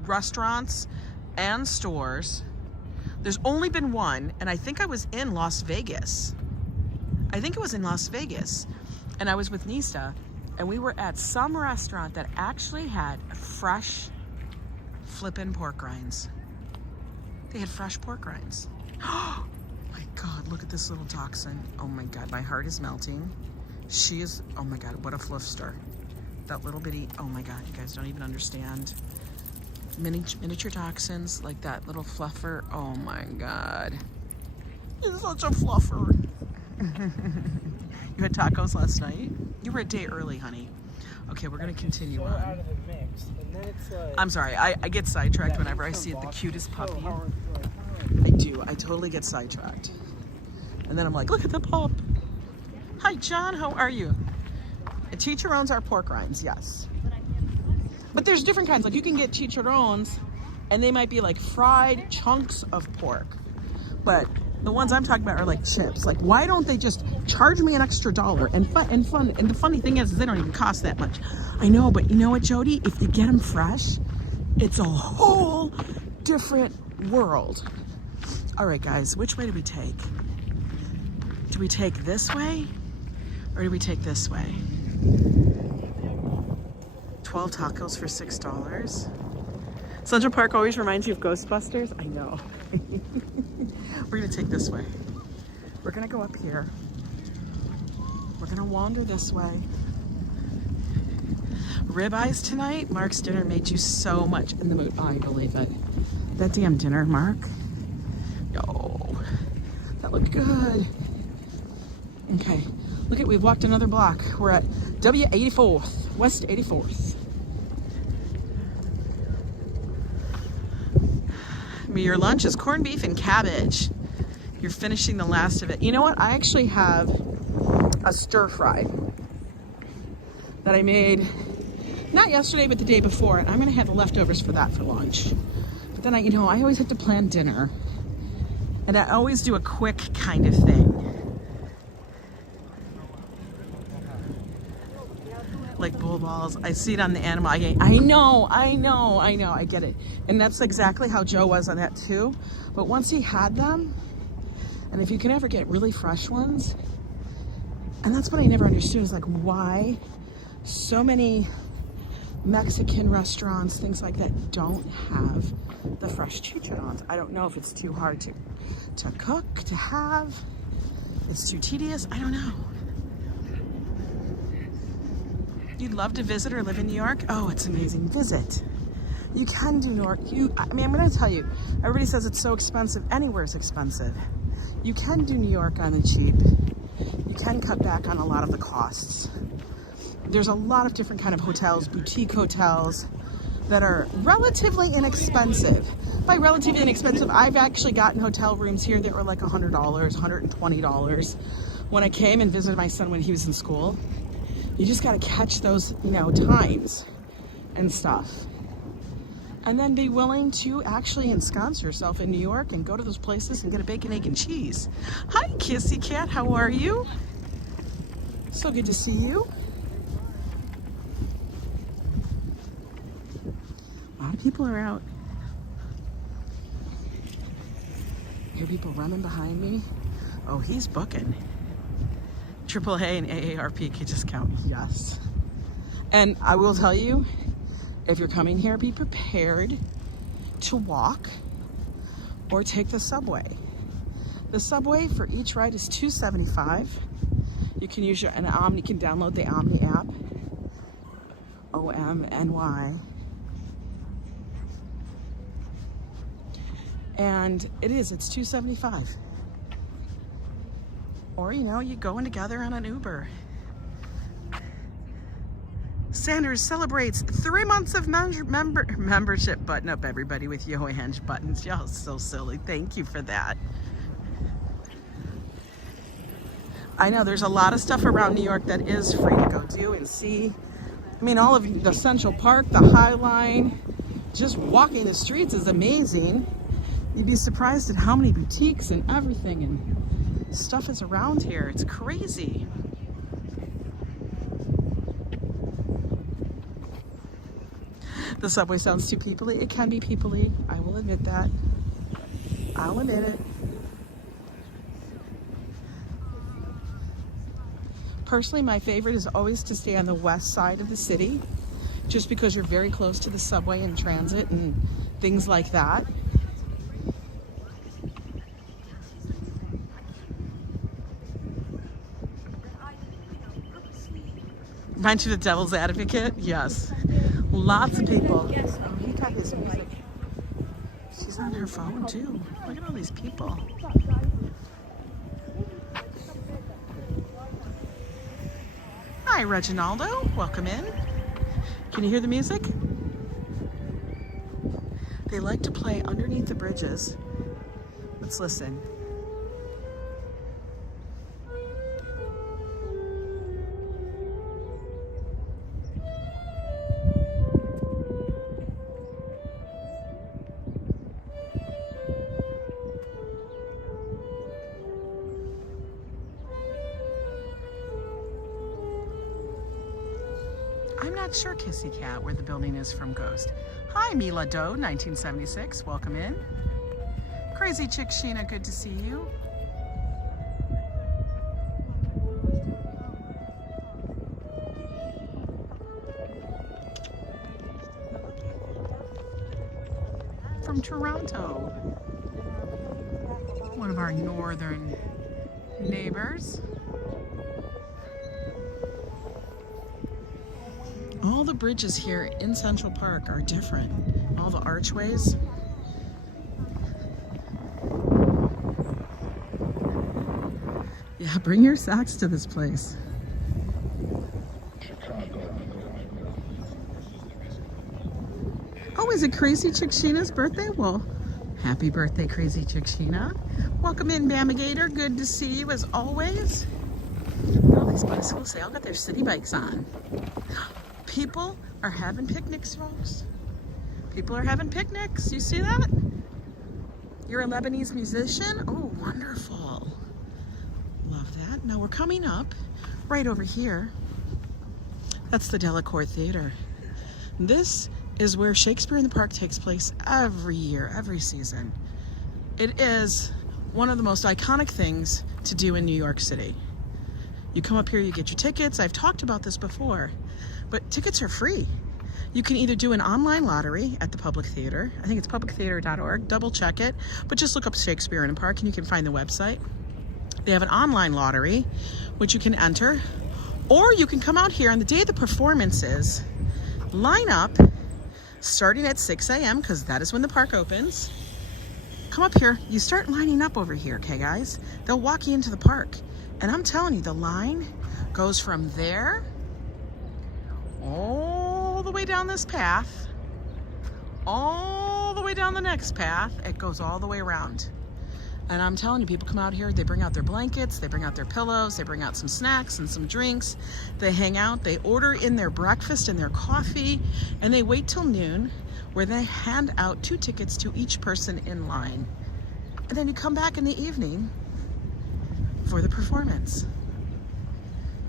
restaurants and stores, there's only been one, and I think I was in Las Vegas. I think it was in Las Vegas, and I was with Nista, and we were at some restaurant that actually had fresh flippin' pork rinds. They had fresh pork rinds. Oh my God, look at this little dachshund. Oh my God, my heart is melting. She is, oh my God, what a fluffster. That little bitty, oh my God, you guys don't even understand. Miniature dachshunds, like that little fluffer. Oh my God. He's such a fluffer. You had tacos last night? You were a day early, honey. Okay, we're gonna continue on. Out of the mix, and then it's like, I'm sorry, I get sidetracked whenever I see the cutest puppy. I do, I totally get sidetracked. And then I'm like, look at the pup. Hi, John, how are you? Chicharrones are pork rinds, yes. But there's different kinds, like you can get chicharrones, and they might be like fried chunks of pork. But the ones I'm talking about are like chips. Like, why don't they just charge me an extra $1? And the funny thing is they don't even cost that much. I know, but you know what, Jody? If you get them fresh, it's a whole different world. All right, guys, which way do we take? Do we take this way, or do we take this way? 12 tacos for $6. Central Park always reminds you of Ghostbusters. I know. We're gonna take this way. We're gonna go up here. We're gonna wander this way. Ribeyes tonight. Mark's dinner made you so much in the mood. Oh, I believe it. That damn dinner, Mark. Yo, that looked good. Okay, look at, we've walked another block. We're at W84th, West 84th. Your lunch is corned beef and cabbage. You're finishing the last of it. You know what? I actually have a stir fry that I made not yesterday, but the day before, and I'm gonna have the leftovers for that for lunch. But then I always have to plan dinner, and I always do a quick kind of thing. Like bull balls. I see it on the animal. I know, I get it. And that's exactly how Joe was on that too. But once he had them, and if you can ever get really fresh ones, and that's what I never understood, is like why so many Mexican restaurants, things like that, don't have the fresh chicharrones. I don't know if it's too hard to cook, to have. It's too tedious. I don't know. You'd love to visit or live in New York? Oh, it's amazing. Visit. You can do New York. I'm going to tell you, everybody says it's so expensive. Anywhere is expensive. You can do New York on the cheap. You can cut back on a lot of the costs. There's a lot of different kind of hotels, boutique hotels, that are relatively inexpensive. By relatively inexpensive, I've actually gotten hotel rooms here that were like $100, $120 when I came and visited my son when he was in school. You just got to catch those, times and stuff. And then be willing to actually ensconce yourself in New York and go to those places and get a bacon, egg, and cheese. Hi, Kissy Cat. How are you? So good to see you. A lot of people are out. Hear people running behind me. Oh, he's booking. AAA and AARP discount, yes. And I will tell you, if you're coming here, be prepared to walk or take the subway. The subway for each ride is $2.75. You can use you can download the Omni app, OMNY. And it's $2.75. Or, you go in together on an Uber. Sanders celebrates 3 months of membership. Button up, everybody, with YoAngNYC buttons. Y'all so silly. Thank you for that. I know there's a lot of stuff around New York that is free to go do and see. All of the Central Park, the High Line, just walking the streets is amazing. You'd be surprised at how many boutiques and everything and stuff is around here. It's crazy. The subway sounds too peoply. It can be peoply. I will admit that. I'll admit it. Personally, my favorite is always to stay on the west side of the city, just because you're very close to the subway and transit and things like that. Aren't you the devil's advocate? Yes. Lots of people. Oh, he got his music. She's on her phone too. Look at all these people. Hi, Reginaldo. Welcome in. Can you hear the music? They like to play underneath the bridges. Let's listen. I'm not sure, Kissy Cat, where the building is from Ghost. Hi, Mila Doe, 1976. Welcome in. Crazy Chick Sheena, good to see you. From Toronto. One of our northern neighbors. All the bridges here in Central Park are different. All the archways. Yeah, bring your socks to this place. Oh, is it Crazy Chick Sheena's birthday? Well, Happy birthday, Crazy Chick Sheena. Welcome in, Bamigator. Good to see you as always. Oh, these bicycles, they all got their city bikes on. People are having picnics, folks. People are having picnics. You see that? You're a Lebanese musician? Oh, wonderful. Love that. Now we're coming up right over here. That's the Delacorte Theater. This is where Shakespeare in the Park takes place every year, every season. It is one of the most iconic things to do in New York City. You come up here, you get your tickets. I've talked about this before, but tickets are free. You can either do an online lottery at the public theater. I think it's publictheater.org. Double check it, but just look up Shakespeare in the Park and you can find the website. They have an online lottery, which you can enter, or you can come out here on the day of the performances, line up, starting at 6 a.m. because that is when the park opens. Come up here, you start lining up over here, okay guys? They'll walk you into the park. And I'm telling you, the line goes from there all the way down this path, all the way down the next path. It goes all the way around. And I'm telling you, people come out here, they bring out their blankets, they bring out their pillows, they bring out some snacks and some drinks. They hang out, they order in their breakfast and their coffee, and they wait till noon where they hand out 2 tickets to each person in line. And then you come back in the evening for the performance.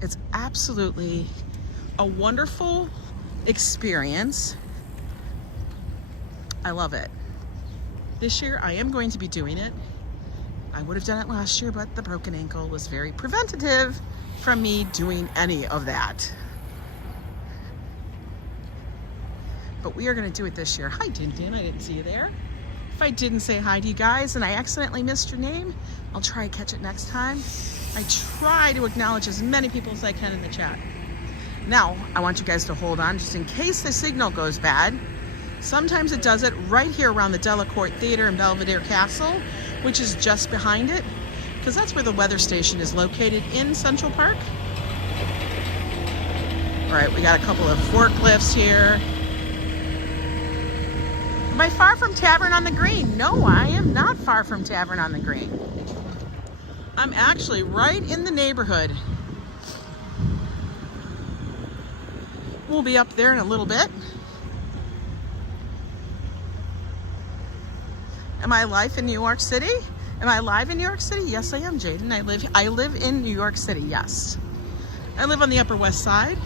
It's absolutely a wonderful experience. I love it. This year I am going to be doing it. I would have done it last year, but the broken ankle was very preventative from me doing any of that. But we are going to do it this year. Hi, Tintin. I didn't see you there. If I didn't say hi to you guys and I accidentally missed your name, I'll try to catch it next time. I try to acknowledge as many people as I can in the chat. Now, I want you guys to hold on just in case the signal goes bad. Sometimes it does it right here around the Delacorte Theater in Belvedere Castle, which is just behind it, because that's where the weather station is located in Central Park. All right, we got a couple of forklifts here. Am I far from Tavern on the Green? No, I am not far from Tavern on the Green. I'm actually right in the neighborhood. We'll be up there in a little bit. Am I live in New York City? Am I live in New York City? Yes, I am, Jaden. I live in New York City, yes. I live on the Upper West Side.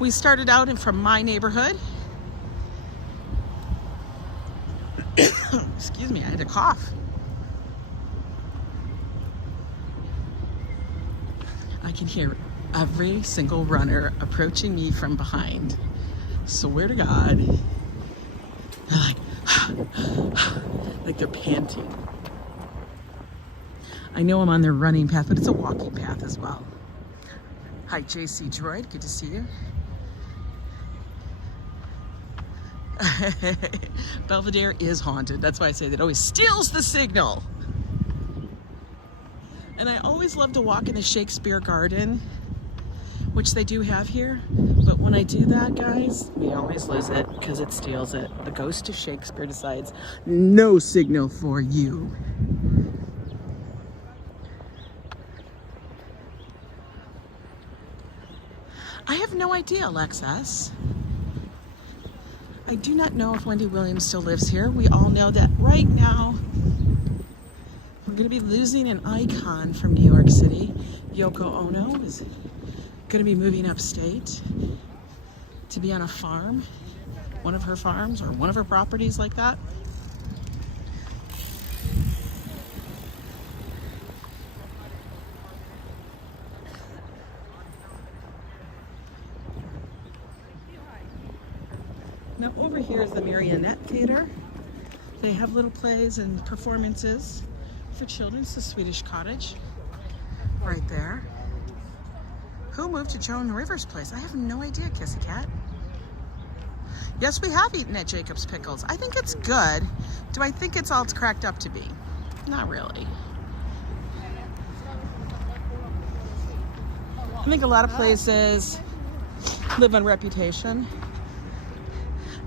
We started out from my neighborhood. Excuse me, I had to cough. I can hear every single runner approaching me from behind. Swear to God. They're like they're panting. I know I'm on their running path, but it's a walking path as well. Hi, JC Droid, good to see you. Belvedere is haunted. That's why I say that it always steals the signal. And I always love to walk in the Shakespeare Garden, which they do have here. But when I do that, guys, we always lose it because it steals it. The ghost of Shakespeare decides no signal for you. I have no idea, Alexis. I do not know if Wendy Williams still lives here. We all know that right now we're going to be losing an icon from New York City. Yoko Ono is going to be moving upstate to be on a farm, one of her farms or one of her properties like that. Now over here is the Marionette Theater. They have little plays and performances for children. It's the Swedish Cottage right there. Who moved to Joan Rivers' place? I have no idea, Kissy Cat. Yes, we have eaten at Jacob's Pickles. I think it's good. Do I think it's all it's cracked up to be? Not really. I think a lot of places live on reputation.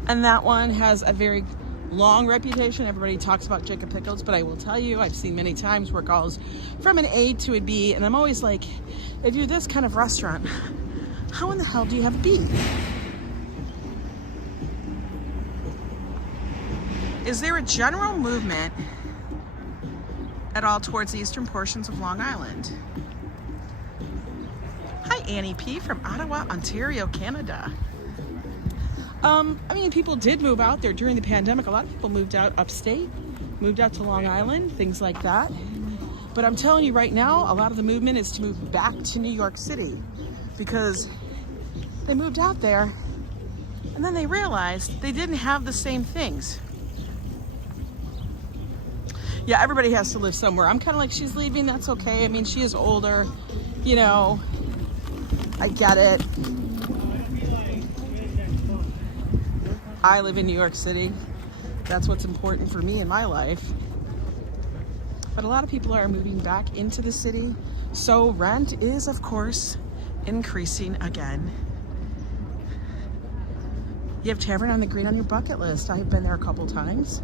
And that one has a very long reputation. Everybody talks about Jacob Pickles, but I will tell you, I've seen many times where it goes from an A to a B, and I'm always like, if you're this kind of restaurant, how in the hell do you have a B? Is there a general movement at all towards the eastern portions of Long Island? Hi, Annie P. from Ottawa, Ontario, Canada. I mean, people did move out there during the pandemic. A lot of people moved out upstate, moved out to Long Island, things like that. But I'm telling you right now, a lot of the movement is to move back to New York City because they moved out there and then they realized they didn't have the same things. Yeah, everybody has to live somewhere. I'm kind of like, she's leaving, that's okay. I mean, she is older, you know, I get it. I live in New York City. That's what's important for me in my life. But a lot of people are moving back into the city. So rent is, of course, increasing again. You have Tavern on the Green on your bucket list. I've been there a couple times.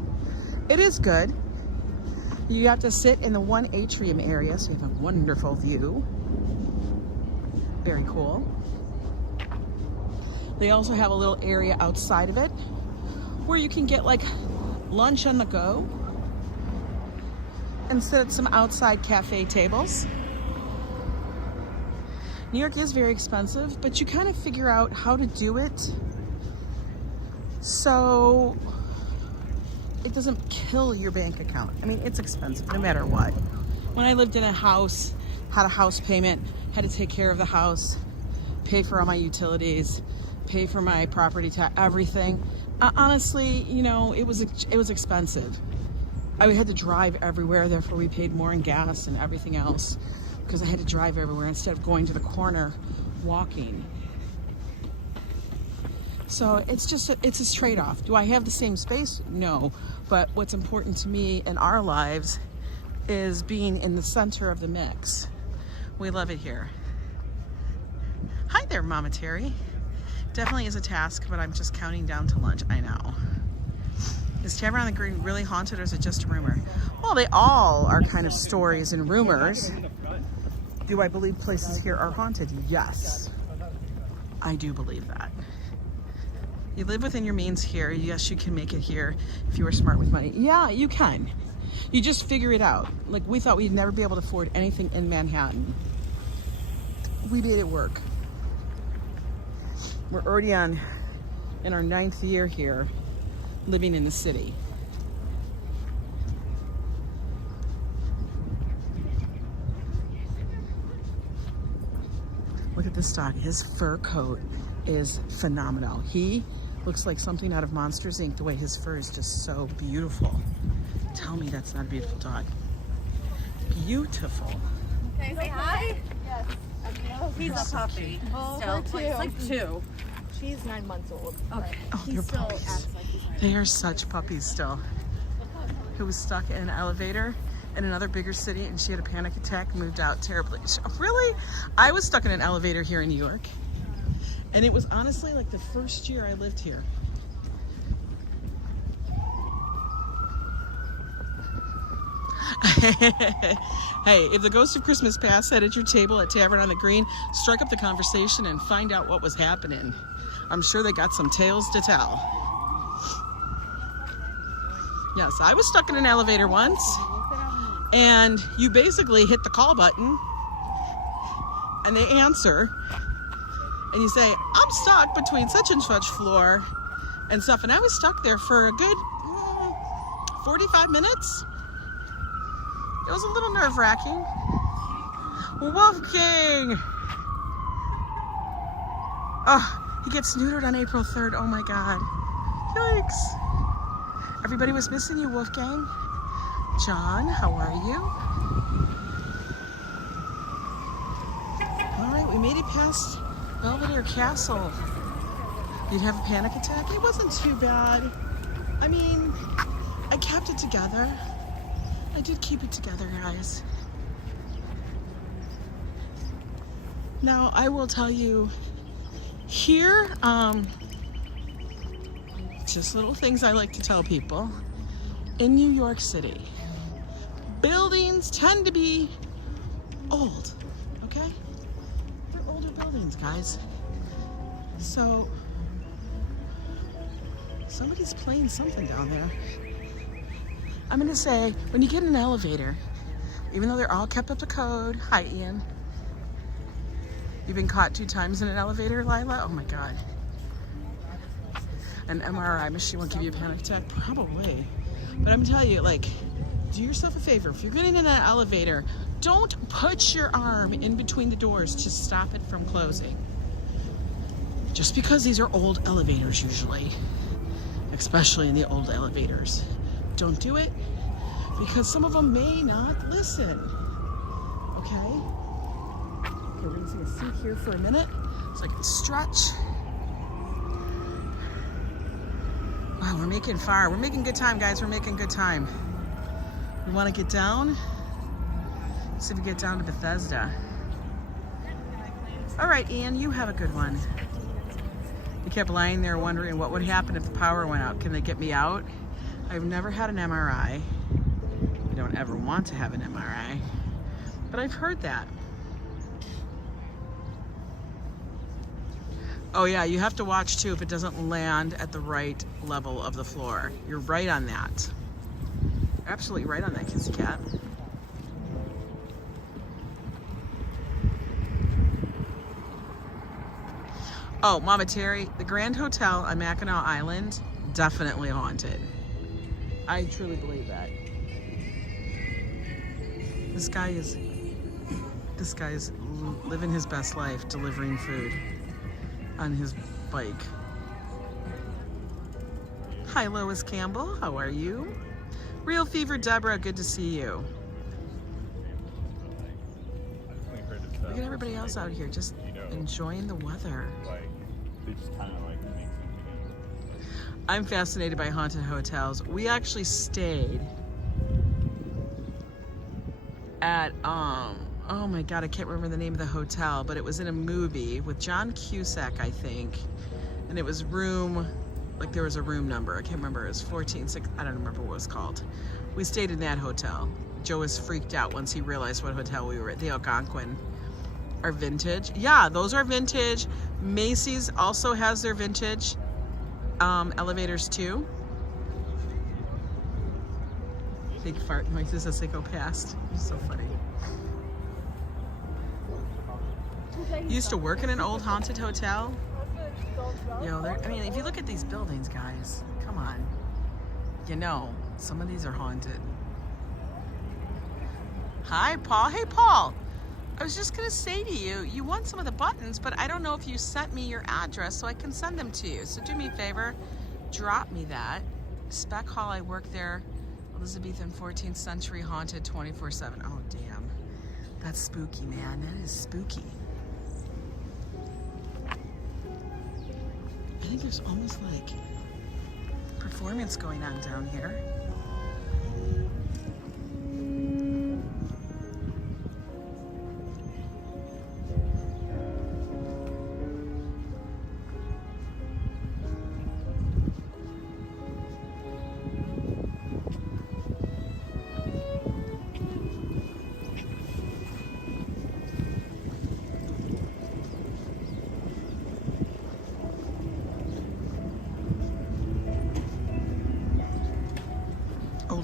It is good. You have to sit in the one atrium area, so you have a wonderful view. Very cool. They also have a little area outside of it where you can get like lunch on the go and sit at some outside cafe tables. New York is very expensive, but you kind of figure out how to do it so it doesn't kill your bank account. I mean, it's expensive no matter what. When I lived in a house, had a house payment, had to take care of the house, pay for all my utilities, pay for my property tax, everything. Honestly, you know, it was expensive. I had to drive everywhere, therefore we paid more in gas and everything else because I had to drive everywhere instead of going to the corner walking. So it's a trade-off. Do I have the same space? No. But what's important to me in our lives is being in the center of the mix. We love it here. Hi there, Mama Terry. Definitely is a task, but I'm just counting down to lunch. I know. Is Tavern on the Green really haunted or is it just a rumor? Well, they all are kind of stories and rumors. Do I believe places here are haunted? Yes. I do believe that. You live within your means here. Yes, you can make it here if you were smart with money. Yeah, you can. You just figure it out. Like, we thought we'd never be able to afford anything in Manhattan. We made it work. We're already in our 9th year here, living in the city. Look at this dog. His fur coat is phenomenal. He looks like something out of Monsters, Inc. The way his fur is just so beautiful. Tell me that's not a beautiful dog. Beautiful. Can I say hi? Yes. He's a puppy. Oh, Still, he's like 2. She's 9 months old. Okay. Oh, they're puppies. They are such puppies still. Who was stuck in an elevator in another bigger city and she had a panic attack, moved out terribly. Really? I was stuck in an elevator here in New York. And it was honestly like the first year I lived here. Hey, if the ghost of Christmas past sat at your table at Tavern on the Green, strike up the conversation and find out what was happening. I'm sure they got some tales to tell. Yes, I was stuck in an elevator once, and you basically hit the call button, and they answer, and you say, I'm stuck between such and such floor and stuff, and I was stuck there for a good 45 minutes. It was a little nerve-wracking. Wolfgang! Oh, he gets neutered on April 3rd. Oh my God. Yikes. Everybody was missing you, Wolfgang. John, how are you? All right, we made it past Belvedere Castle. You'd have a panic attack? It wasn't too bad. I mean, I kept it together. I did keep it together, guys. Now, I will tell you, here, just little things I like to tell people. In New York City, buildings tend to be old, okay? They're older buildings, guys. So, somebody's playing something down there. I'm gonna say, when you get in an elevator, even though they're all kept up to code, hi Ian. You've been caught 2 times in an elevator, Lila? Oh my God. An MRI machine won't give you a panic attack? Probably. But I'm telling you, like, do yourself a favor. If you're getting in that elevator, don't put your arm in between the doors to stop it from closing. Just because these are old elevators usually, especially in the old elevators. Don't do it because some of them may not listen, okay? Okay, we're gonna take a seat here for a minute so I can stretch. Wow, we're making fire. We're making good time, guys. We're making good time. We want to get down. See if we get down to Bethesda. All right, Ian, you have a good one. You kept lying there wondering what would happen if the power went out. Can they get me out? I've never had an MRI. I don't ever want to have an MRI, but I've heard that. Oh yeah, you have to watch too if it doesn't land at the right level of the floor. You're right on that. You're absolutely right on that, kissy cat. Oh, Mama Terry, the Grand Hotel on Mackinac Island, definitely haunted. I truly believe that. This guy is living his best life, delivering food on his bike. Hi, Lois Campbell, how are you? Real Fever Deborah, good to see you. Look at everybody else out here just enjoying the weather. I'm fascinated by haunted hotels. We actually stayed at, oh my God, I can't remember the name of the hotel, but it was in a movie with John Cusack, I think. And it was room, like there was a room number. I can't remember, it was 146, I don't remember what it was called. We stayed in that hotel. Joe was freaked out once he realized what hotel we were at. The Algonquin are vintage. Yeah, those are vintage. Macy's also has their vintage elevators too. Big fart noises as they go past. It's so funny. Used to work in an old haunted hotel. Yo, I mean, if you look at these buildings, guys, come on. You know, some of these are haunted. Hi, Paul. Hey, Paul. I was just gonna say to you, you want some of the buttons, but I don't know if you sent me your address so I can send them to you. So do me a favor, drop me that. Spec Hall, I work there. Elizabethan 14th century haunted 24/7. Oh, damn. That's spooky, man. That is spooky. I think there's almost like performance going on down here.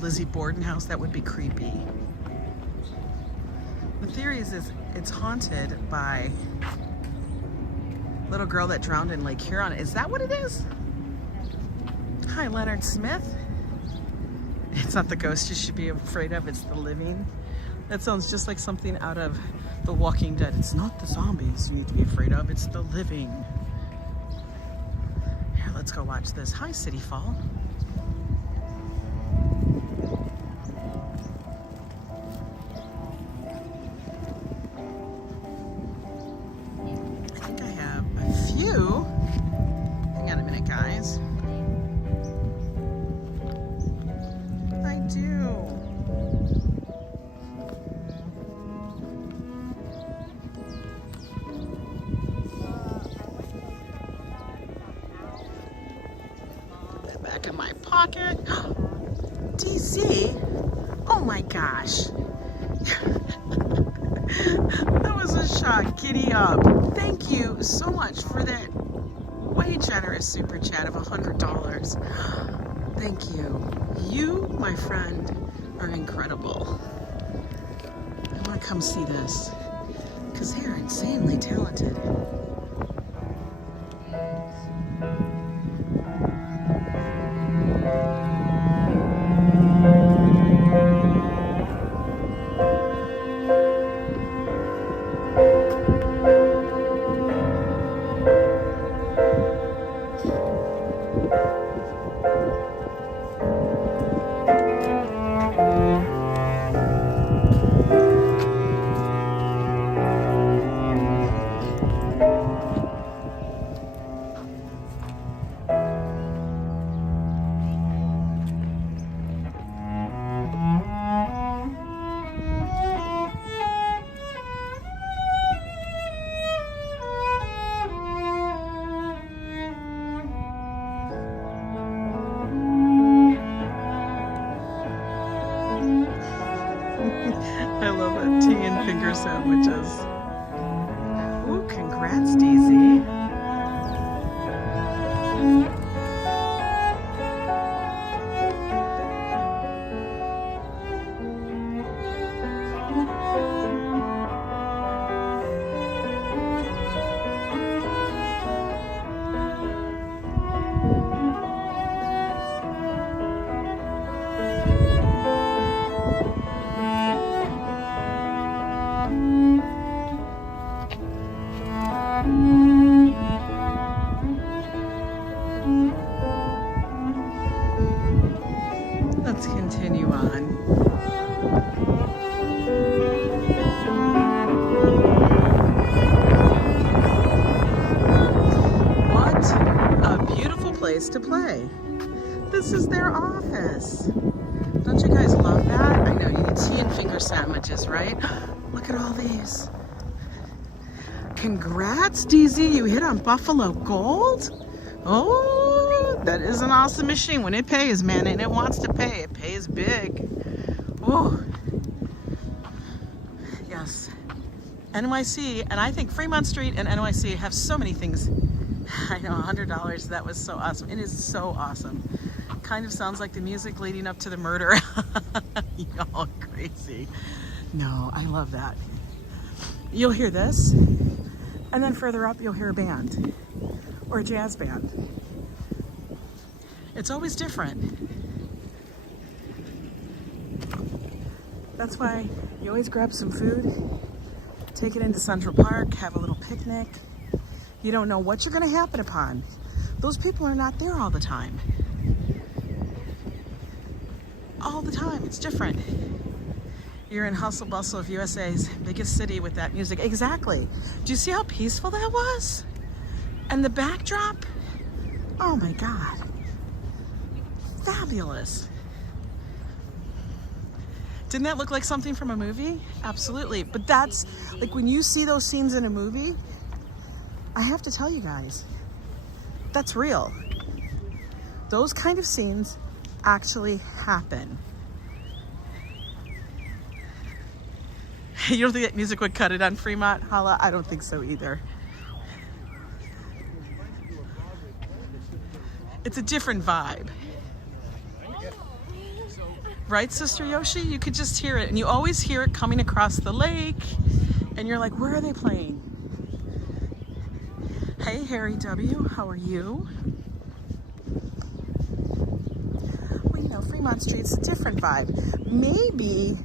Lizzie Borden house, that would be creepy. The theory is it's haunted by little girl that drowned in Lake Huron. Is that what it is? Hi, Leonard Smith. It's not the ghost you should be afraid of, it's the living. That sounds just like something out of The Walking Dead. It's not the zombies you need to be afraid of, it's the living. Here, let's go watch this. Hi, City Fall. Hang on a minute, guys. I do. pocket. DC? Oh my gosh. That was a shock. Giddy up. Thank you so much for that way generous super chat of $100. Thank you. You, my friend, are incredible. I want to come see this because they are insanely talented. I love it. Tea and finger sandwiches. Ooh, congrats, DZ. Let's continue on. What a beautiful place to play. This is their office. Don't you guys love that? I know, you need tea and finger sandwiches, right? Look at all these. Congrats, DZ, you hit on Buffalo Gold? Oh, that is an awesome machine. When it pays, man, and it wants to pay, it pays big. Oh, yes. NYC, and I think Fremont Street and NYC have so many things. I know, $100, that was so awesome. It is so awesome. Kind of sounds like the music leading up to the murder. Y'all crazy. No, I love that. You'll hear this, and then further up you'll hear a band or a jazz band. It's always different. That's why you always grab some food, take it into Central Park, have a little picnic. You don't know what you're going to happen upon. Those people are not there all the time. All the time, it's different. You're in hustle bustle of USA's biggest city with that music. Exactly. Do you see how peaceful that was? And the backdrop? Oh my God. Fabulous. Didn't that look like something from a movie? Absolutely. But that's, like when you see those scenes in a movie, I have to tell you guys, that's real. Those kind of scenes actually happen. You don't think that music would cut it on Fremont, Hala? I don't think so either. It's a different vibe. Right, Sister Yoshi? You could just hear it, and you always hear it coming across the lake, and you're like, where are they playing? Hey, Harry W., how are you? Well, you know, Fremont Street's a different vibe. Maybe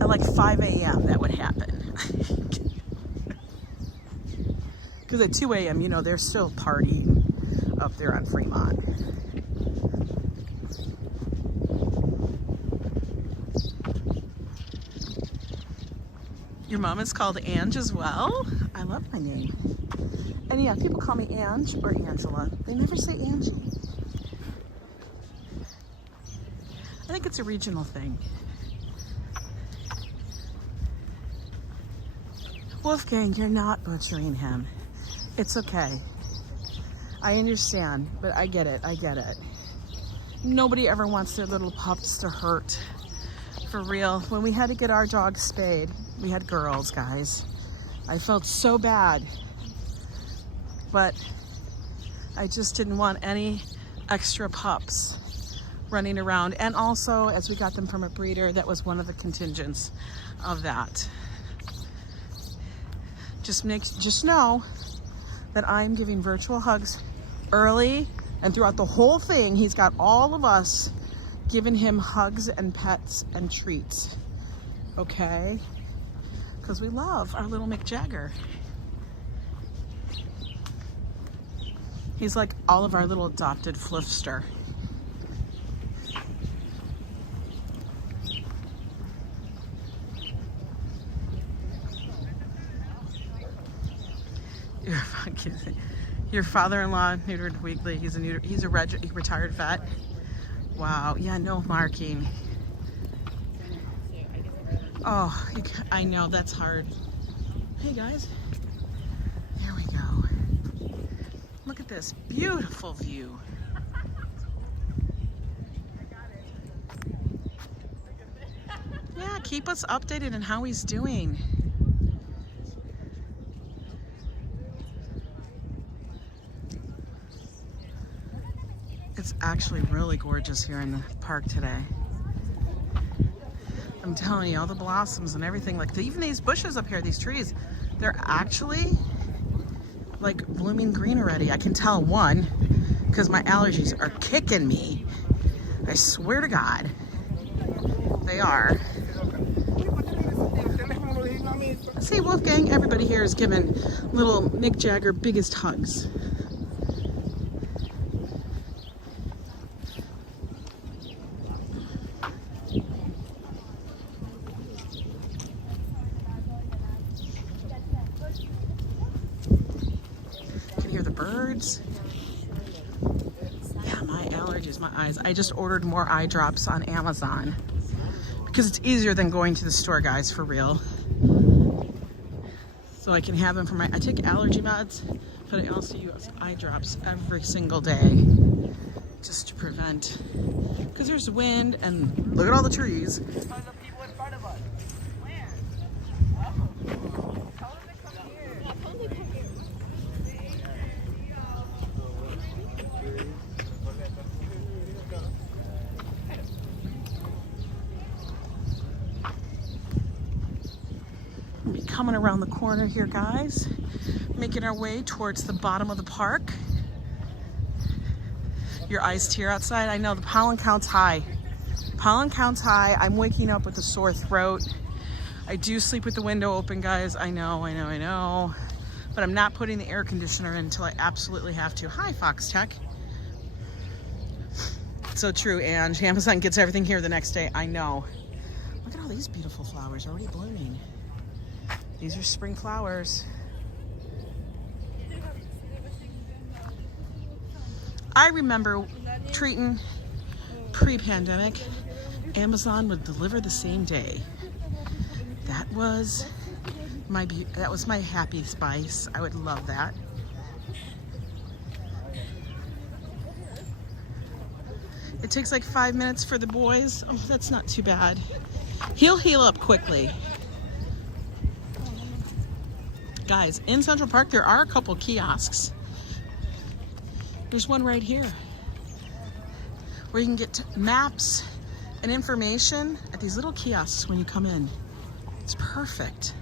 at like 5 a.m. that would happen. Because at 2 a.m., you know, they're still partying up there on Fremont. Your mom is called Ange as well? I love my name. And yeah, people call me Ange or Angela. They never say Angie. I think it's a regional thing. Wolfgang, you're not butchering him. It's okay. I understand, but I get it. I get it. Nobody ever wants their little pups to hurt. For real. When we had to get our dog spayed, we had girls, guys. I felt so bad. But I just didn't want any extra pups running around. And also, as we got them from a breeder, that was one of the contingents of that. Just know that I'm giving virtual hugs early and throughout the whole thing. He's got all of us giving him hugs and pets and treats, okay? Because we love our little Mick Jagger. He's like all of our little adopted fluffster. Your father-in-law neutered weekly. He's a retired vet. Wow. Yeah, no marking. Oh, I know that's hard. Hey guys, there we go. Look at this beautiful view. Yeah, keep us updated on how he's doing. It's actually really gorgeous here in the park today. I'm telling you, all the blossoms and everything, like even these bushes up here, these trees, they're actually like blooming green already. I can tell, one, because my allergies are kicking me. I swear to God, they are. See, Wolfgang, everybody here is giving little Mick Jagger biggest hugs. Birds. Yeah, my allergies, my eyes. I just ordered more eye drops on Amazon because it's easier than going to the store, guys, for real. So I can have them for I take allergy meds, but I also use eye drops every single day just to prevent, because there's wind and look at all the trees. Coming around the corner here, guys, making our way towards the bottom of the park. Your eyes tear outside. I know the pollen count's high. Pollen count's high. I'm waking up with a sore throat. I do sleep with the window open, guys. I know. But I'm not putting the air conditioner in until I absolutely have to. Hi, Fox Tech. So true, Ange. Amazon gets everything here the next day. I know. Look at all these beautiful flowers already blooming. These are spring flowers. I remember treating pre-pandemic, Amazon would deliver the same day. That was my happy spice. I would love that. It takes like 5 minutes for the boys. Oh, that's not too bad. He'll heal up quickly. Guys, in Central Park, there are a couple kiosks. There's one right here where you can get maps and information at these little kiosks when you come in. It's perfect.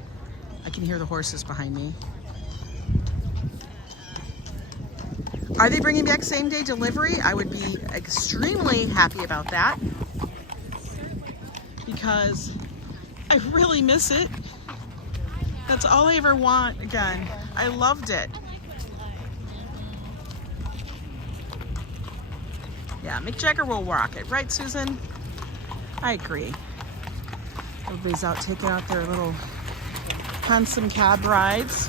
I can hear the horses behind me. Are they bringing back same-day delivery? I would be extremely happy about that because I really miss it. That's all I ever want again. I loved it. Yeah, Mick Jagger will rock it. Right, Susan? I agree. Everybody's out taking out their little handsome cab rides.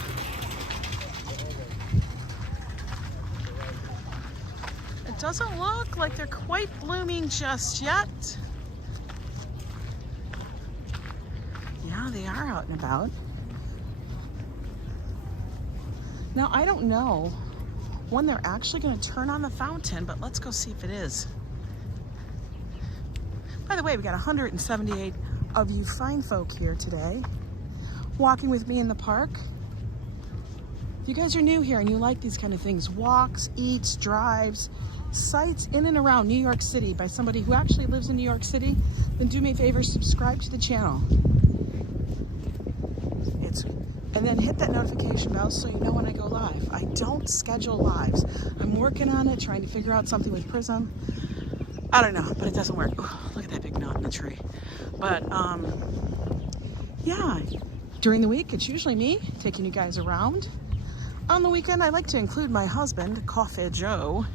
It doesn't look like they're quite blooming just yet. Yeah, they are out and about. Now, I don't know when they're actually going to turn on the fountain, but let's go see if it is. the way, we got 178 of you fine folk here today, walking with me in the park. If you guys are new here and you like these kind of things, walks, eats, drives, sites in and around New York City by somebody who actually lives in New York City, then do me a favor, subscribe to the channel. And then hit that notification bell so you know when I go live. I don't schedule lives. I'm working on it, trying to figure out something with Prism. I don't know, but it doesn't work. Oh, look at that big knot in the tree. But yeah, during the week, it's usually me taking you guys around. On the weekend, I like to include my husband, Coffee Joe,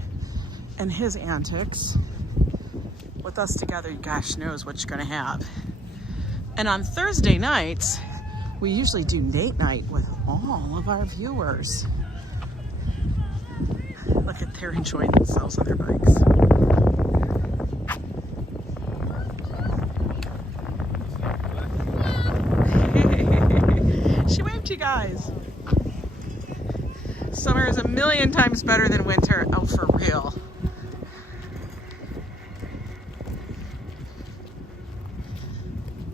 and his antics. With us together, gosh knows what you're gonna have. And on Thursday nights, we usually do date night with all of our viewers. Look at, they're enjoying themselves on their bikes. She waved to you guys. Summer is a million times better than winter. Oh, for real.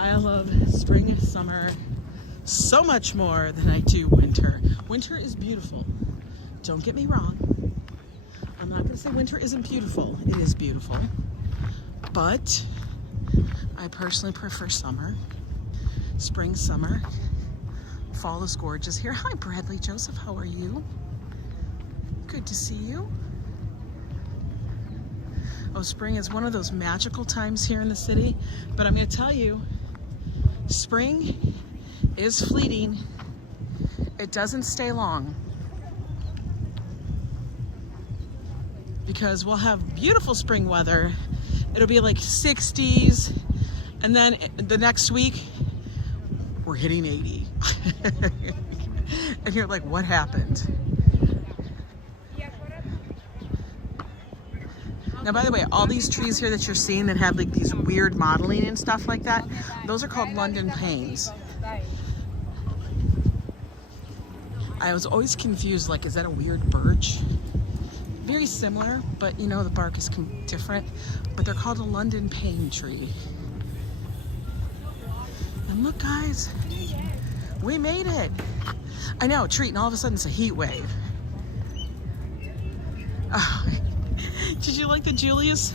I love spring, summer, so much more than I do winter. Winter is beautiful. Don't get me wrong. I'm not gonna say winter isn't beautiful. It is beautiful. But I personally prefer summer. Spring, summer. Fall is gorgeous here. Hi, Bradley Joseph, how are you? Good to see you. Oh, spring is one of those magical times here in the city. But I'm gonna tell you, spring is fleeting. It doesn't stay long. Because we'll have beautiful spring weather. It'll be like 60s, and then the next week we're hitting 80. And you're like, what happened? Now, by the way, all these trees here that you're seeing that have like these weird modeling and stuff like that, those are called London panes. I was always confused, like, is that a weird birch? Very similar, but you know, the bark is different. But they're called a London pane tree. And look, guys, we made it. I know, treat, and all of a sudden it's a heat wave. Oh, did you like the Julius?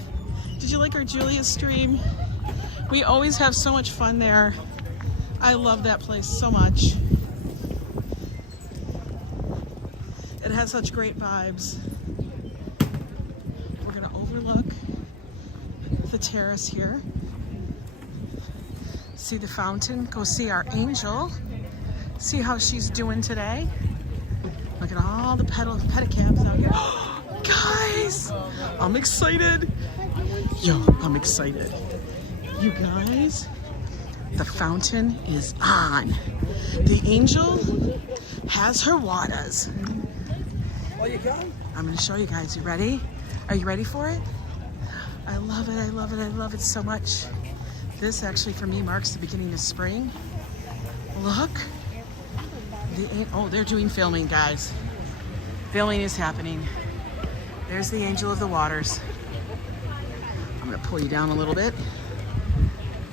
Did you like our Julius stream? We always have so much fun there. I love that place so much. It has such great vibes. We're gonna overlook the terrace here. See the fountain, go see our angel. See how she's doing today. Look at all the pedicabs out here. Guys, I'm excited. Yo, I'm excited. You guys, the fountain is on. The angel has her waters. I'm gonna show you guys. You ready? Are you ready for it? I love it, I love it, I love it so much. This actually for me marks the beginning of spring. Look. Oh, they're doing filming, guys. Filming is happening. There's the angel of the waters. I'm gonna pull you down a little bit.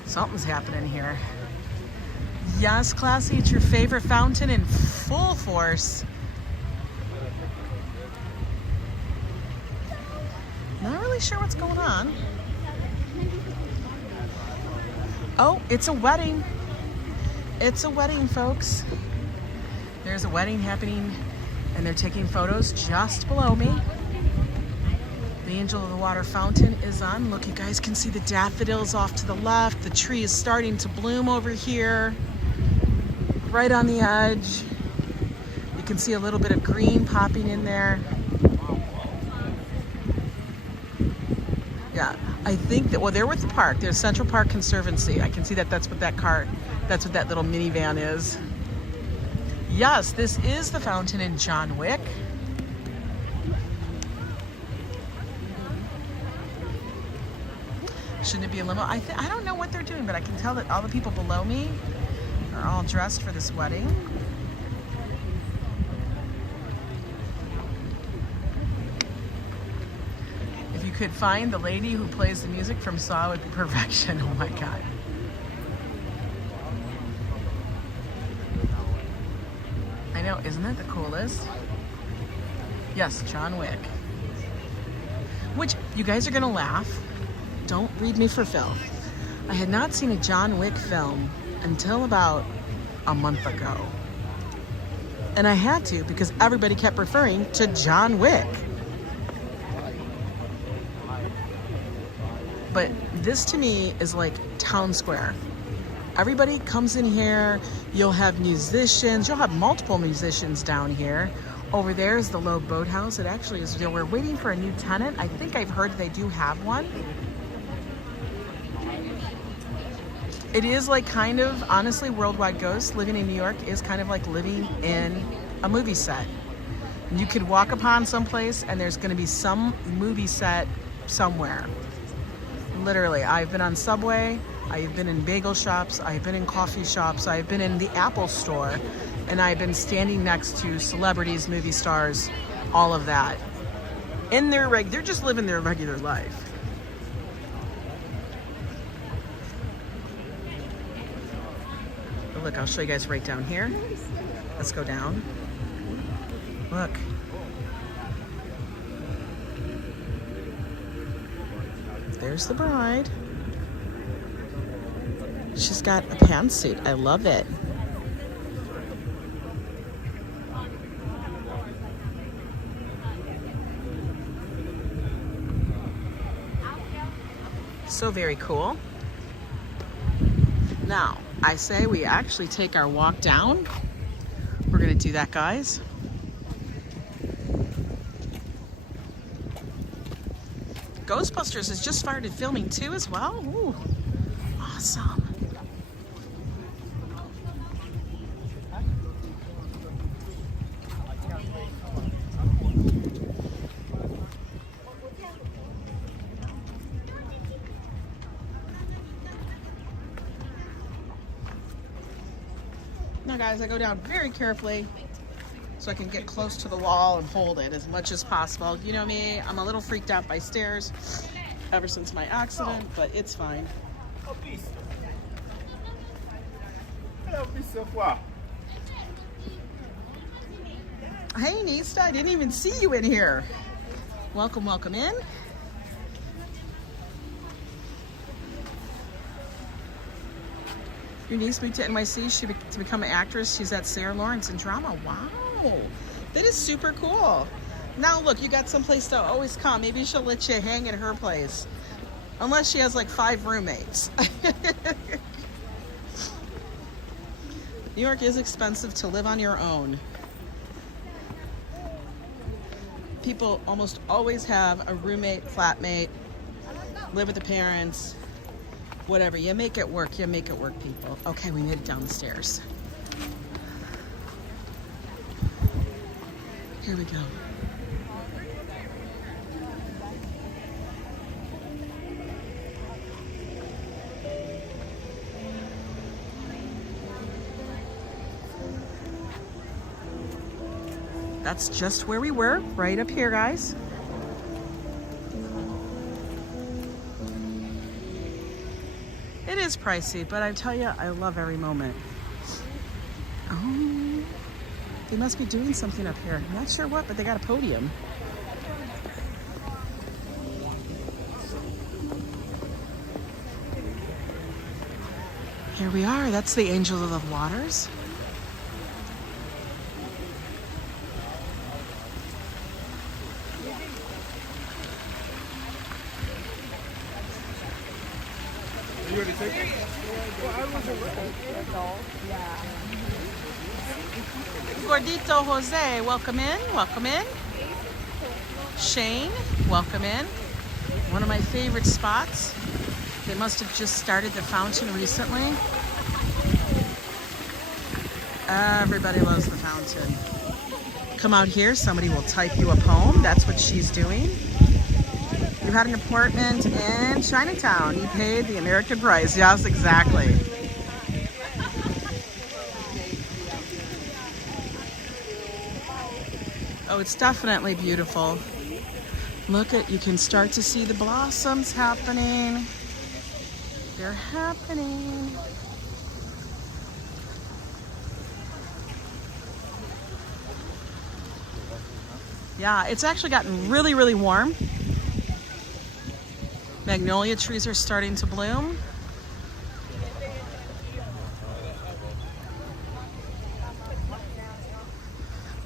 Something's happening here. Yes, Classy, it's your favorite fountain in full force. Not really sure what's going on. Oh, it's a wedding. It's a wedding, folks. There's a wedding happening, and they're taking photos just below me. The Angel of the Water fountain is on. Look, you guys can see the daffodils off to the left. The tree is starting to bloom over here, right on the edge. You can see a little bit of green popping in there. Yeah, I think that, well, they're with the park. There's Central Park Conservancy. I can see that that's what that little minivan is. Yes, this is the fountain in John Wick. Shouldn't it be a limo? I don't know what they're doing, but I can tell that all the people below me are all dressed for this wedding. If you could find the lady who plays the music from Saw, it would be perfection. Oh my God. I know, isn't that the coolest? Yes, John Wick. Which, you guys are gonna laugh. Don't read me for filth. I had not seen a John Wick film until about a month ago. And I had to because everybody kept referring to John Wick. But this to me is like town square. Everybody comes in here. You'll have musicians. You'll have multiple musicians down here. Over there is the Low Boathouse. It actually is, we're waiting for a new tenant. I think I've heard they do have one. It is like kind of, honestly, Worldwide Ghost, living in New York is kind of like living in a movie set. You could walk upon someplace and there's gonna be some movie set somewhere. Literally, I've been on Subway, I've been in bagel shops, I've been in coffee shops, I've been in the Apple store, and I've been standing next to celebrities, movie stars, all of that. In their they're just living their regular life. But look, I'll show you guys right down here. Let's go down. Look. There's the bride. She's got a pantsuit. I love it. So very cool. Now, I say we actually take our walk down. We're gonna do that, guys. Ghostbusters has just started filming too as well. Ooh, awesome. Now guys, I go down very carefully so I can get close to the wall and hold it as much as possible. You know me, I'm a little freaked out by stairs ever since my accident, but it's fine. Hey Nista, I didn't even see you in here. Welcome, welcome in. Your niece moved to NYC to become an actress. She's at Sarah Lawrence in drama. Wow, that is super cool. Now look, you got someplace to always come. Maybe she'll let you hang at her place. Unless she has like 5 roommates. New York is expensive to live on your own. People almost always have a roommate, flatmate, live with the parents. Whatever, you make it work, people. Okay, we made it down the stairs. Here we go. That's just where we were, right up here, guys. It is pricey, but I tell you, I love every moment. Oh, they must be doing something up here. I'm not sure what, but they got a podium. Here we are. That's the Angel of the Waters. Gordito Jose, welcome in, welcome in. Shane, welcome in. One of my favorite spots. They must have just started the fountain recently. Everybody loves the fountain. Come out here, somebody will type you a poem. That's what she's doing. You had an apartment in Chinatown. You paid the American price. Yes, exactly. Oh, it's definitely beautiful. Look at, you can start to see the blossoms happening. They're happening. Yeah, it's actually gotten really, really warm. Magnolia trees are starting to bloom.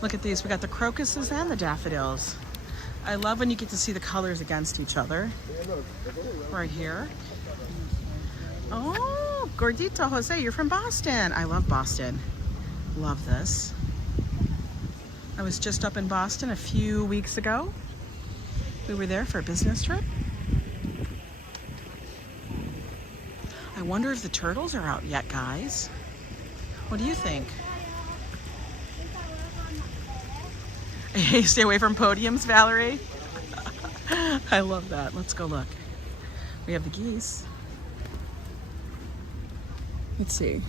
Look at these, we got the crocuses and the daffodils. I love when you get to see the colors against each other. Right here. Oh, Gordito Jose, you're from Boston. I love Boston. Love this. I was just up in Boston a few weeks ago. We were there for a business trip. I wonder if the turtles are out yet, guys. What do you think? Hey, stay away from podiums, Valerie. I love that. Let's go look. We have the geese. Let's see.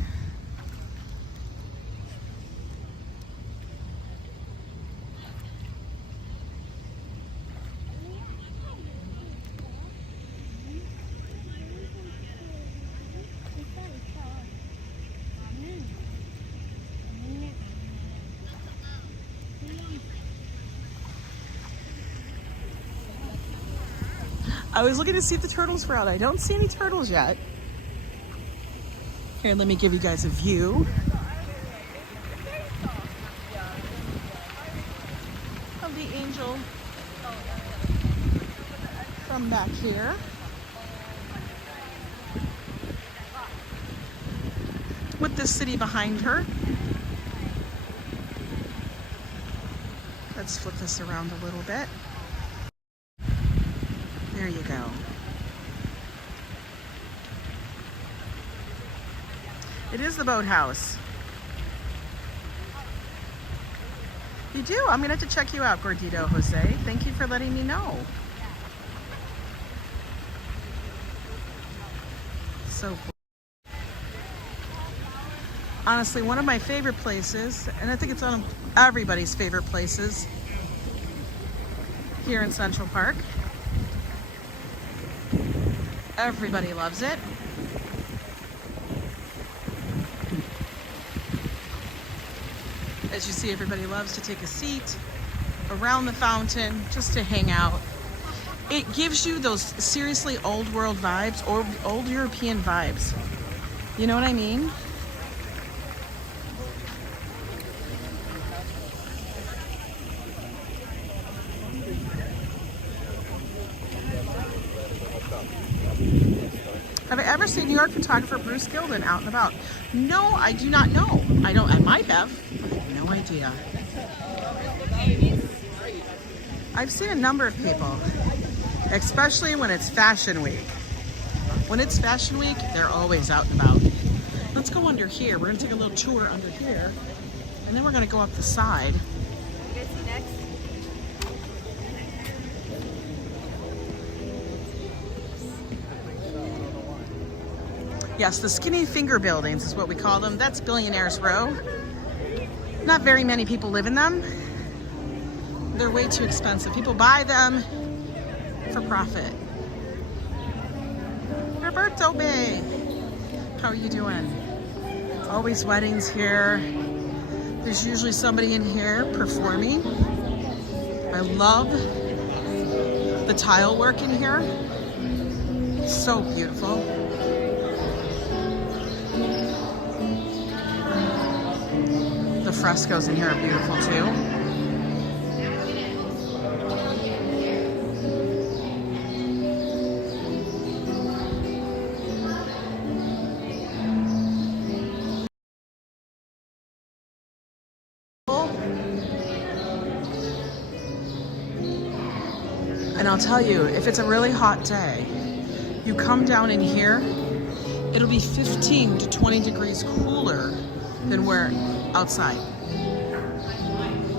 I was looking to see if the turtles were out. I don't see any turtles yet. Here, let me give you guys a view of the angel from back here. With the city behind her. Let's flip this around a little bit. There you go. It is the boathouse. You do? I'm gonna have to check you out, Gordito Jose. Thank you for letting me know. So cool. Honestly, one of my favorite places, and I think it's one of everybody's favorite places here in Central Park. Everybody loves it. As you see, everybody loves to take a seat around the fountain just to hang out. It gives you those seriously old world vibes or old European vibes. You know what I mean? Have I ever seen New York photographer Bruce Gilden out and about? No, I do not know. I might have. I have no idea. I've seen a number of people, especially when it's Fashion Week. When it's Fashion Week, they're always out and about. Let's go under here. We're gonna take a little tour under here, and then we're gonna go up the side. You guys see next? Yes, the skinny finger buildings is what we call them. That's Billionaires Row. Not very many people live in them. They're way too expensive. People buy them for profit. Roberto Bay, how are you doing? Always weddings here. There's usually somebody in here performing. I love the tile work in here. It's so beautiful. The frescoes in here are beautiful too. And I'll tell you, if it's a really hot day, you come down in here, it'll be 15 to 20 degrees cooler than where outside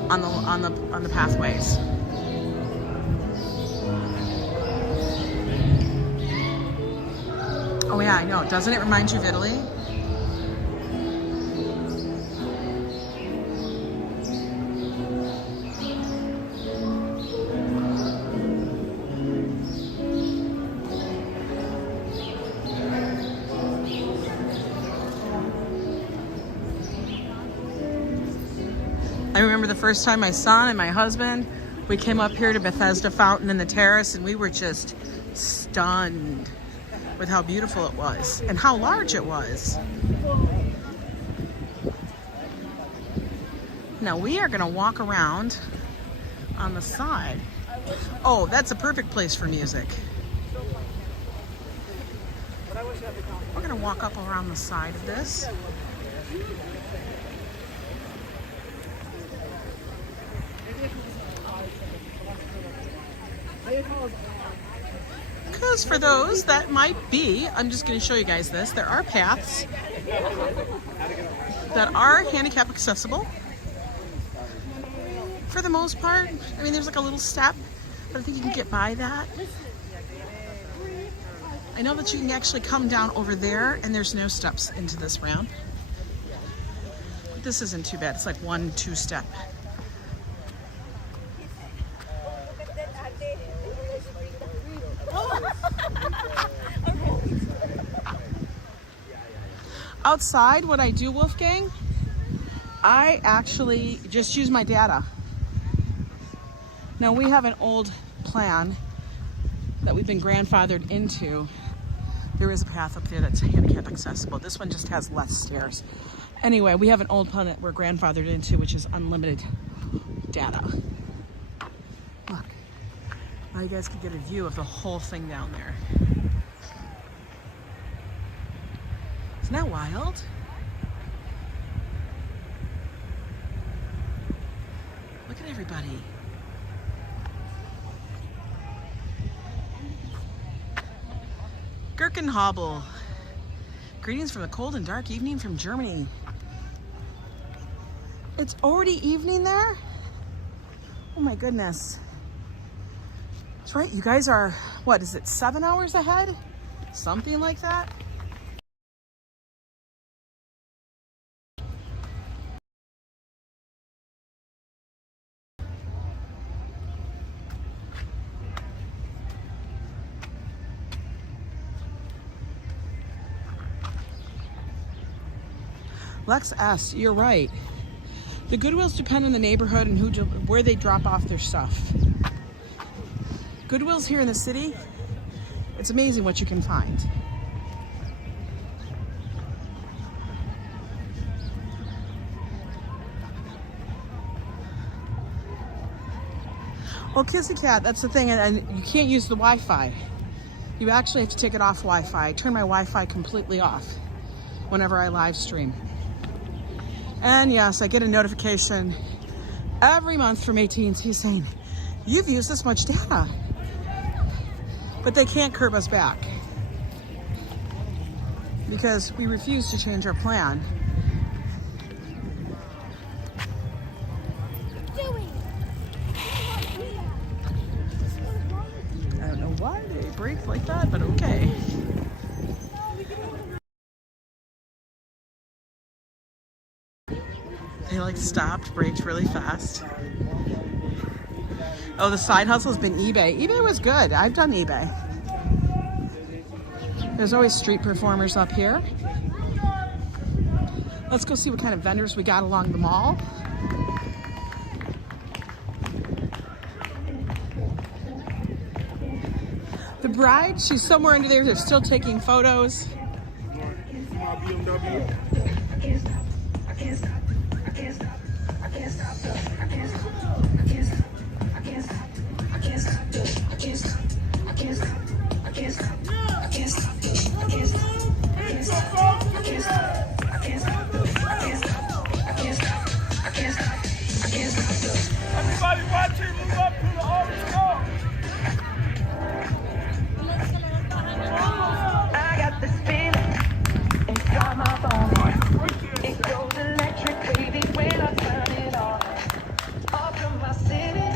on the pathways. Oh yeah, I know. Doesn't it remind you of Italy? I remember the first time my son and my husband, we came up here to Bethesda Fountain in the Terrace, and we were just stunned with how beautiful it was and how large it was. Now we are gonna walk around on the side. Oh, that's a perfect place for music. We're gonna walk up around the side of this. Because for those that might be, I'm just going to show you guys this. There are paths that are handicap accessible for the most part. I mean, there's like a little step, but I think you can get by that. I know that you can actually come down over there and there's no steps into this ramp. But this isn't too bad. It's like 1-2 step. Outside, what I do, Wolfgang, I actually just use my data. Now we have an old plan that we've been grandfathered into. There is a path up there that's handicap accessible. This one just has less stairs. Anyway, we have an old plan that we're grandfathered into, which is unlimited data. Look, now you guys can get a view of the whole thing down there. Isn't that wild? Look at everybody. Gurkenhobel. Greetings from the cold and dark evening from Germany. It's already evening there? Oh my goodness. That's right, you guys are, what is it, 7 hours ahead? Something like that? Lex S, you're right. The Goodwills depend on the neighborhood and where they drop off their stuff. Goodwills here in the city, it's amazing what you can find. Well, Kissy Cat, that's the thing, and you can't use the Wi-Fi. You actually have to take it off Wi-Fi. I turn my Wi-Fi completely off whenever I live stream. And yes, I get a notification every month from AT&T saying, you've used this much data. But they can't curb us back because we refuse to change our plan. I don't know why they brake like that, but okay. They like stopped, braked really fast. Oh, the side hustle's been eBay. eBay was good. I've done eBay. There's always street performers up here. Let's go see what kind of vendors we got along the mall. The bride, she's somewhere under there. They're still taking photos. Everybody watching, move up to the orange car. I got this feeling inside my bones. It goes electric, baby, when I turn it on. Off from my city.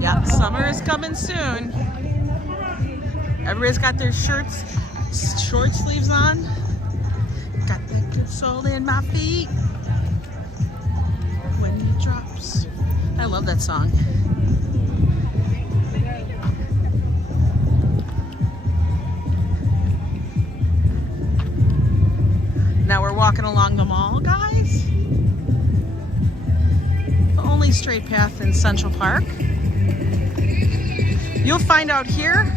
Yeah, summer is coming soon. Everybody's got their shorts, short sleeves on. Got that good soul in my feet. When it drops. I love that song. Now we're walking along the mall, guys. only straight path in Central Park. You'll find out here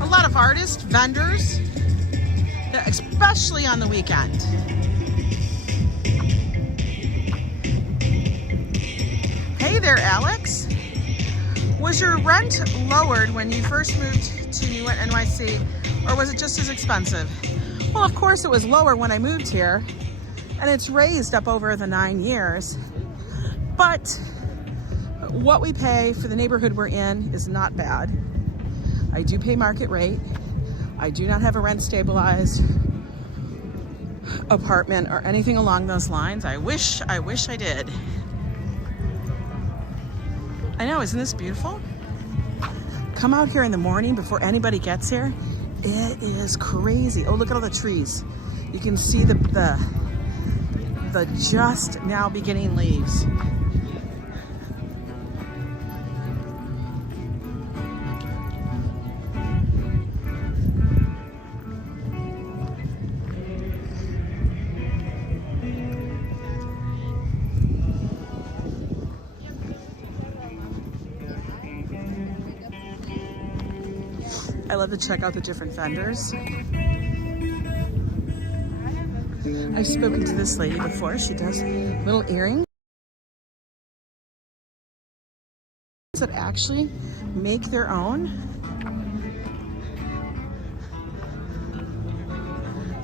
a lot of artists, vendors, especially on the weekend. Hey there, Alex. Was your rent lowered when you first moved to NYC, or was it just as expensive? Well, of course it was lower when I moved here, and it's raised up over the 9 years. But what we pay for the neighborhood we're in is not bad. I do pay market rate. I do not have a rent stabilized apartment or anything along those lines. I wish I did. I know, isn't this beautiful? Come out here in the morning before anybody gets here. It is crazy. Oh, look at all the trees. You can see the just now beginning leaves. I love to check out the different vendors. I've spoken to this lady before. She does little earrings that actually make their own.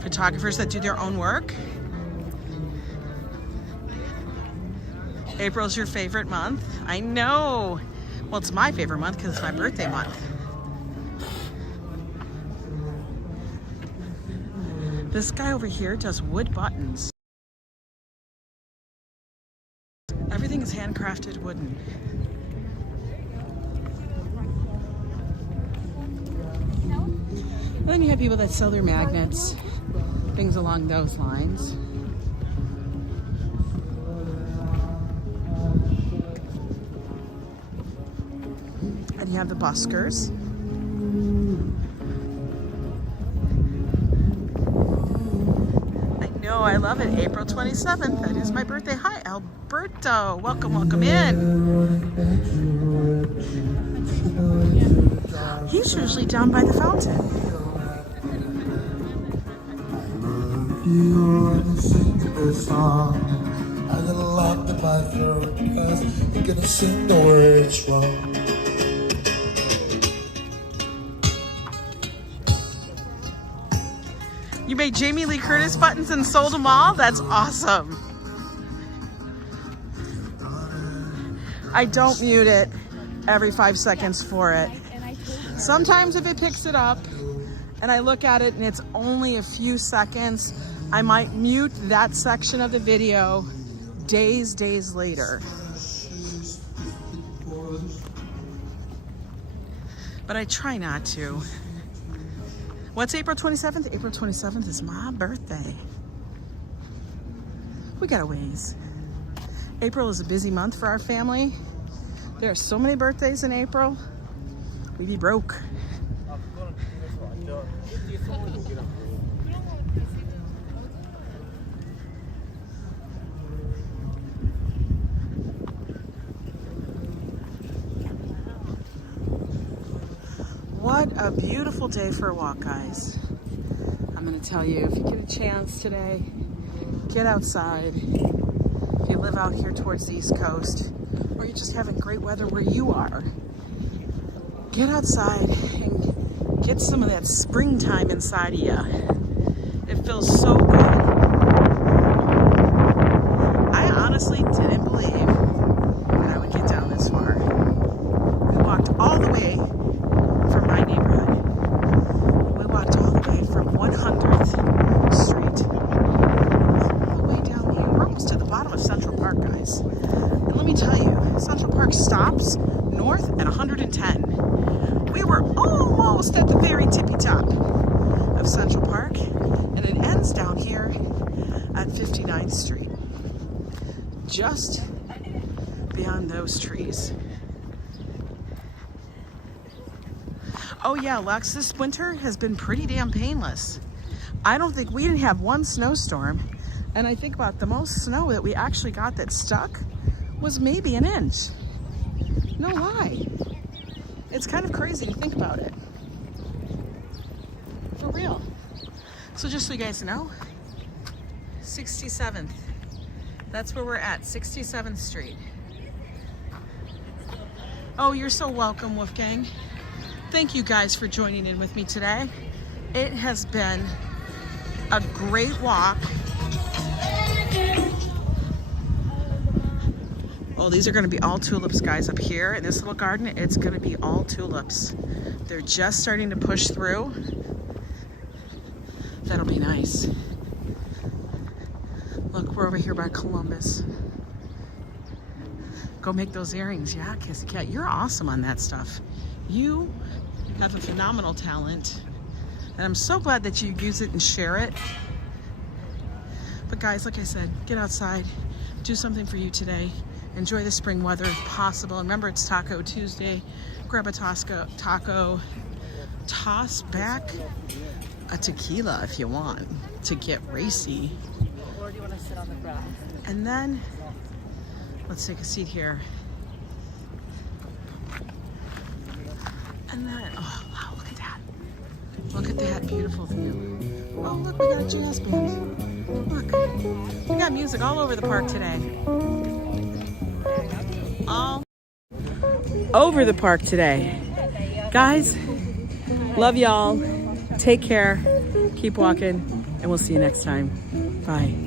Photographers that do their own work. April's your favorite month. I know. Well, it's my favorite month because it's my birthday month. This guy over here does wood buttons. Everything is handcrafted wooden. And then you have people that sell their magnets, things along those lines. And you have the buskers. I love it. April 27th. That is my birthday. Hi, Alberto. Welcome, welcome in. He's usually down by the fountain. I'm gonna lock in my throat because you're gonna sing the words wrong. You made Jamie Lee Curtis buttons and sold them all? That's awesome. I don't mute it every 5 seconds for it. Sometimes if it picks it up and I look at it and it's only a few seconds, I might mute that section of the video days later. But I try not to. What's April 27th? April 27th is my birthday. We got a ways. April is a busy month for our family. There are so many birthdays in April. We'd be broke. What a beautiful day for a walk, guys. I'm gonna tell you, if you get a chance today, get outside. If you live out here towards the East Coast, or you're just having great weather where you are, get outside and get some of that springtime inside of you. It feels so good. I honestly didn't believe that I would get down this far. We walked all the way from my neighborhood. We walked all the way from 100th Street all the way down here. We're almost to the bottom of Central Park, guys. And let me tell you, Central Park stops north at 110. We were almost at the very tippy top of Central Park, and it ends down here at 59th Street, just beyond those trees. Oh yeah, Lex, this winter has been pretty damn painless. I don't think we didn't have one snowstorm, and I think about the most snow that we actually got that stuck was maybe an inch. No lie. It's kind of crazy to think about it. For real. So just so you guys know, 67th. That's where we're at, 67th Street. Oh, you're so welcome, Wolfgang. Thank you guys for joining in with me today. It has been a great walk. Oh, these are gonna be all tulips, guys, up here in this little garden. It's gonna be all tulips. They're just starting to push through. That'll be nice. Look, we're over here by Columbus. Go make those earrings. Yeah, Kissy Cat, you're awesome on that stuff. You have a phenomenal talent, and I'm so glad that you use it and share it. But guys, like I said, get outside, do something for you today. Enjoy the spring weather if possible. Remember, it's Taco Tuesday. Grab a taco, toss back a tequila if you want to get racy. Or do you want to sit on the grass? And then, let's take a seat here. And then, oh wow, look at that. Look at that beautiful view. Oh look, we got a jazz band. Look, we got music all over the park today. All over the park today. Guys, love y'all. Take care. Keep walking, and we'll see you next time. Bye.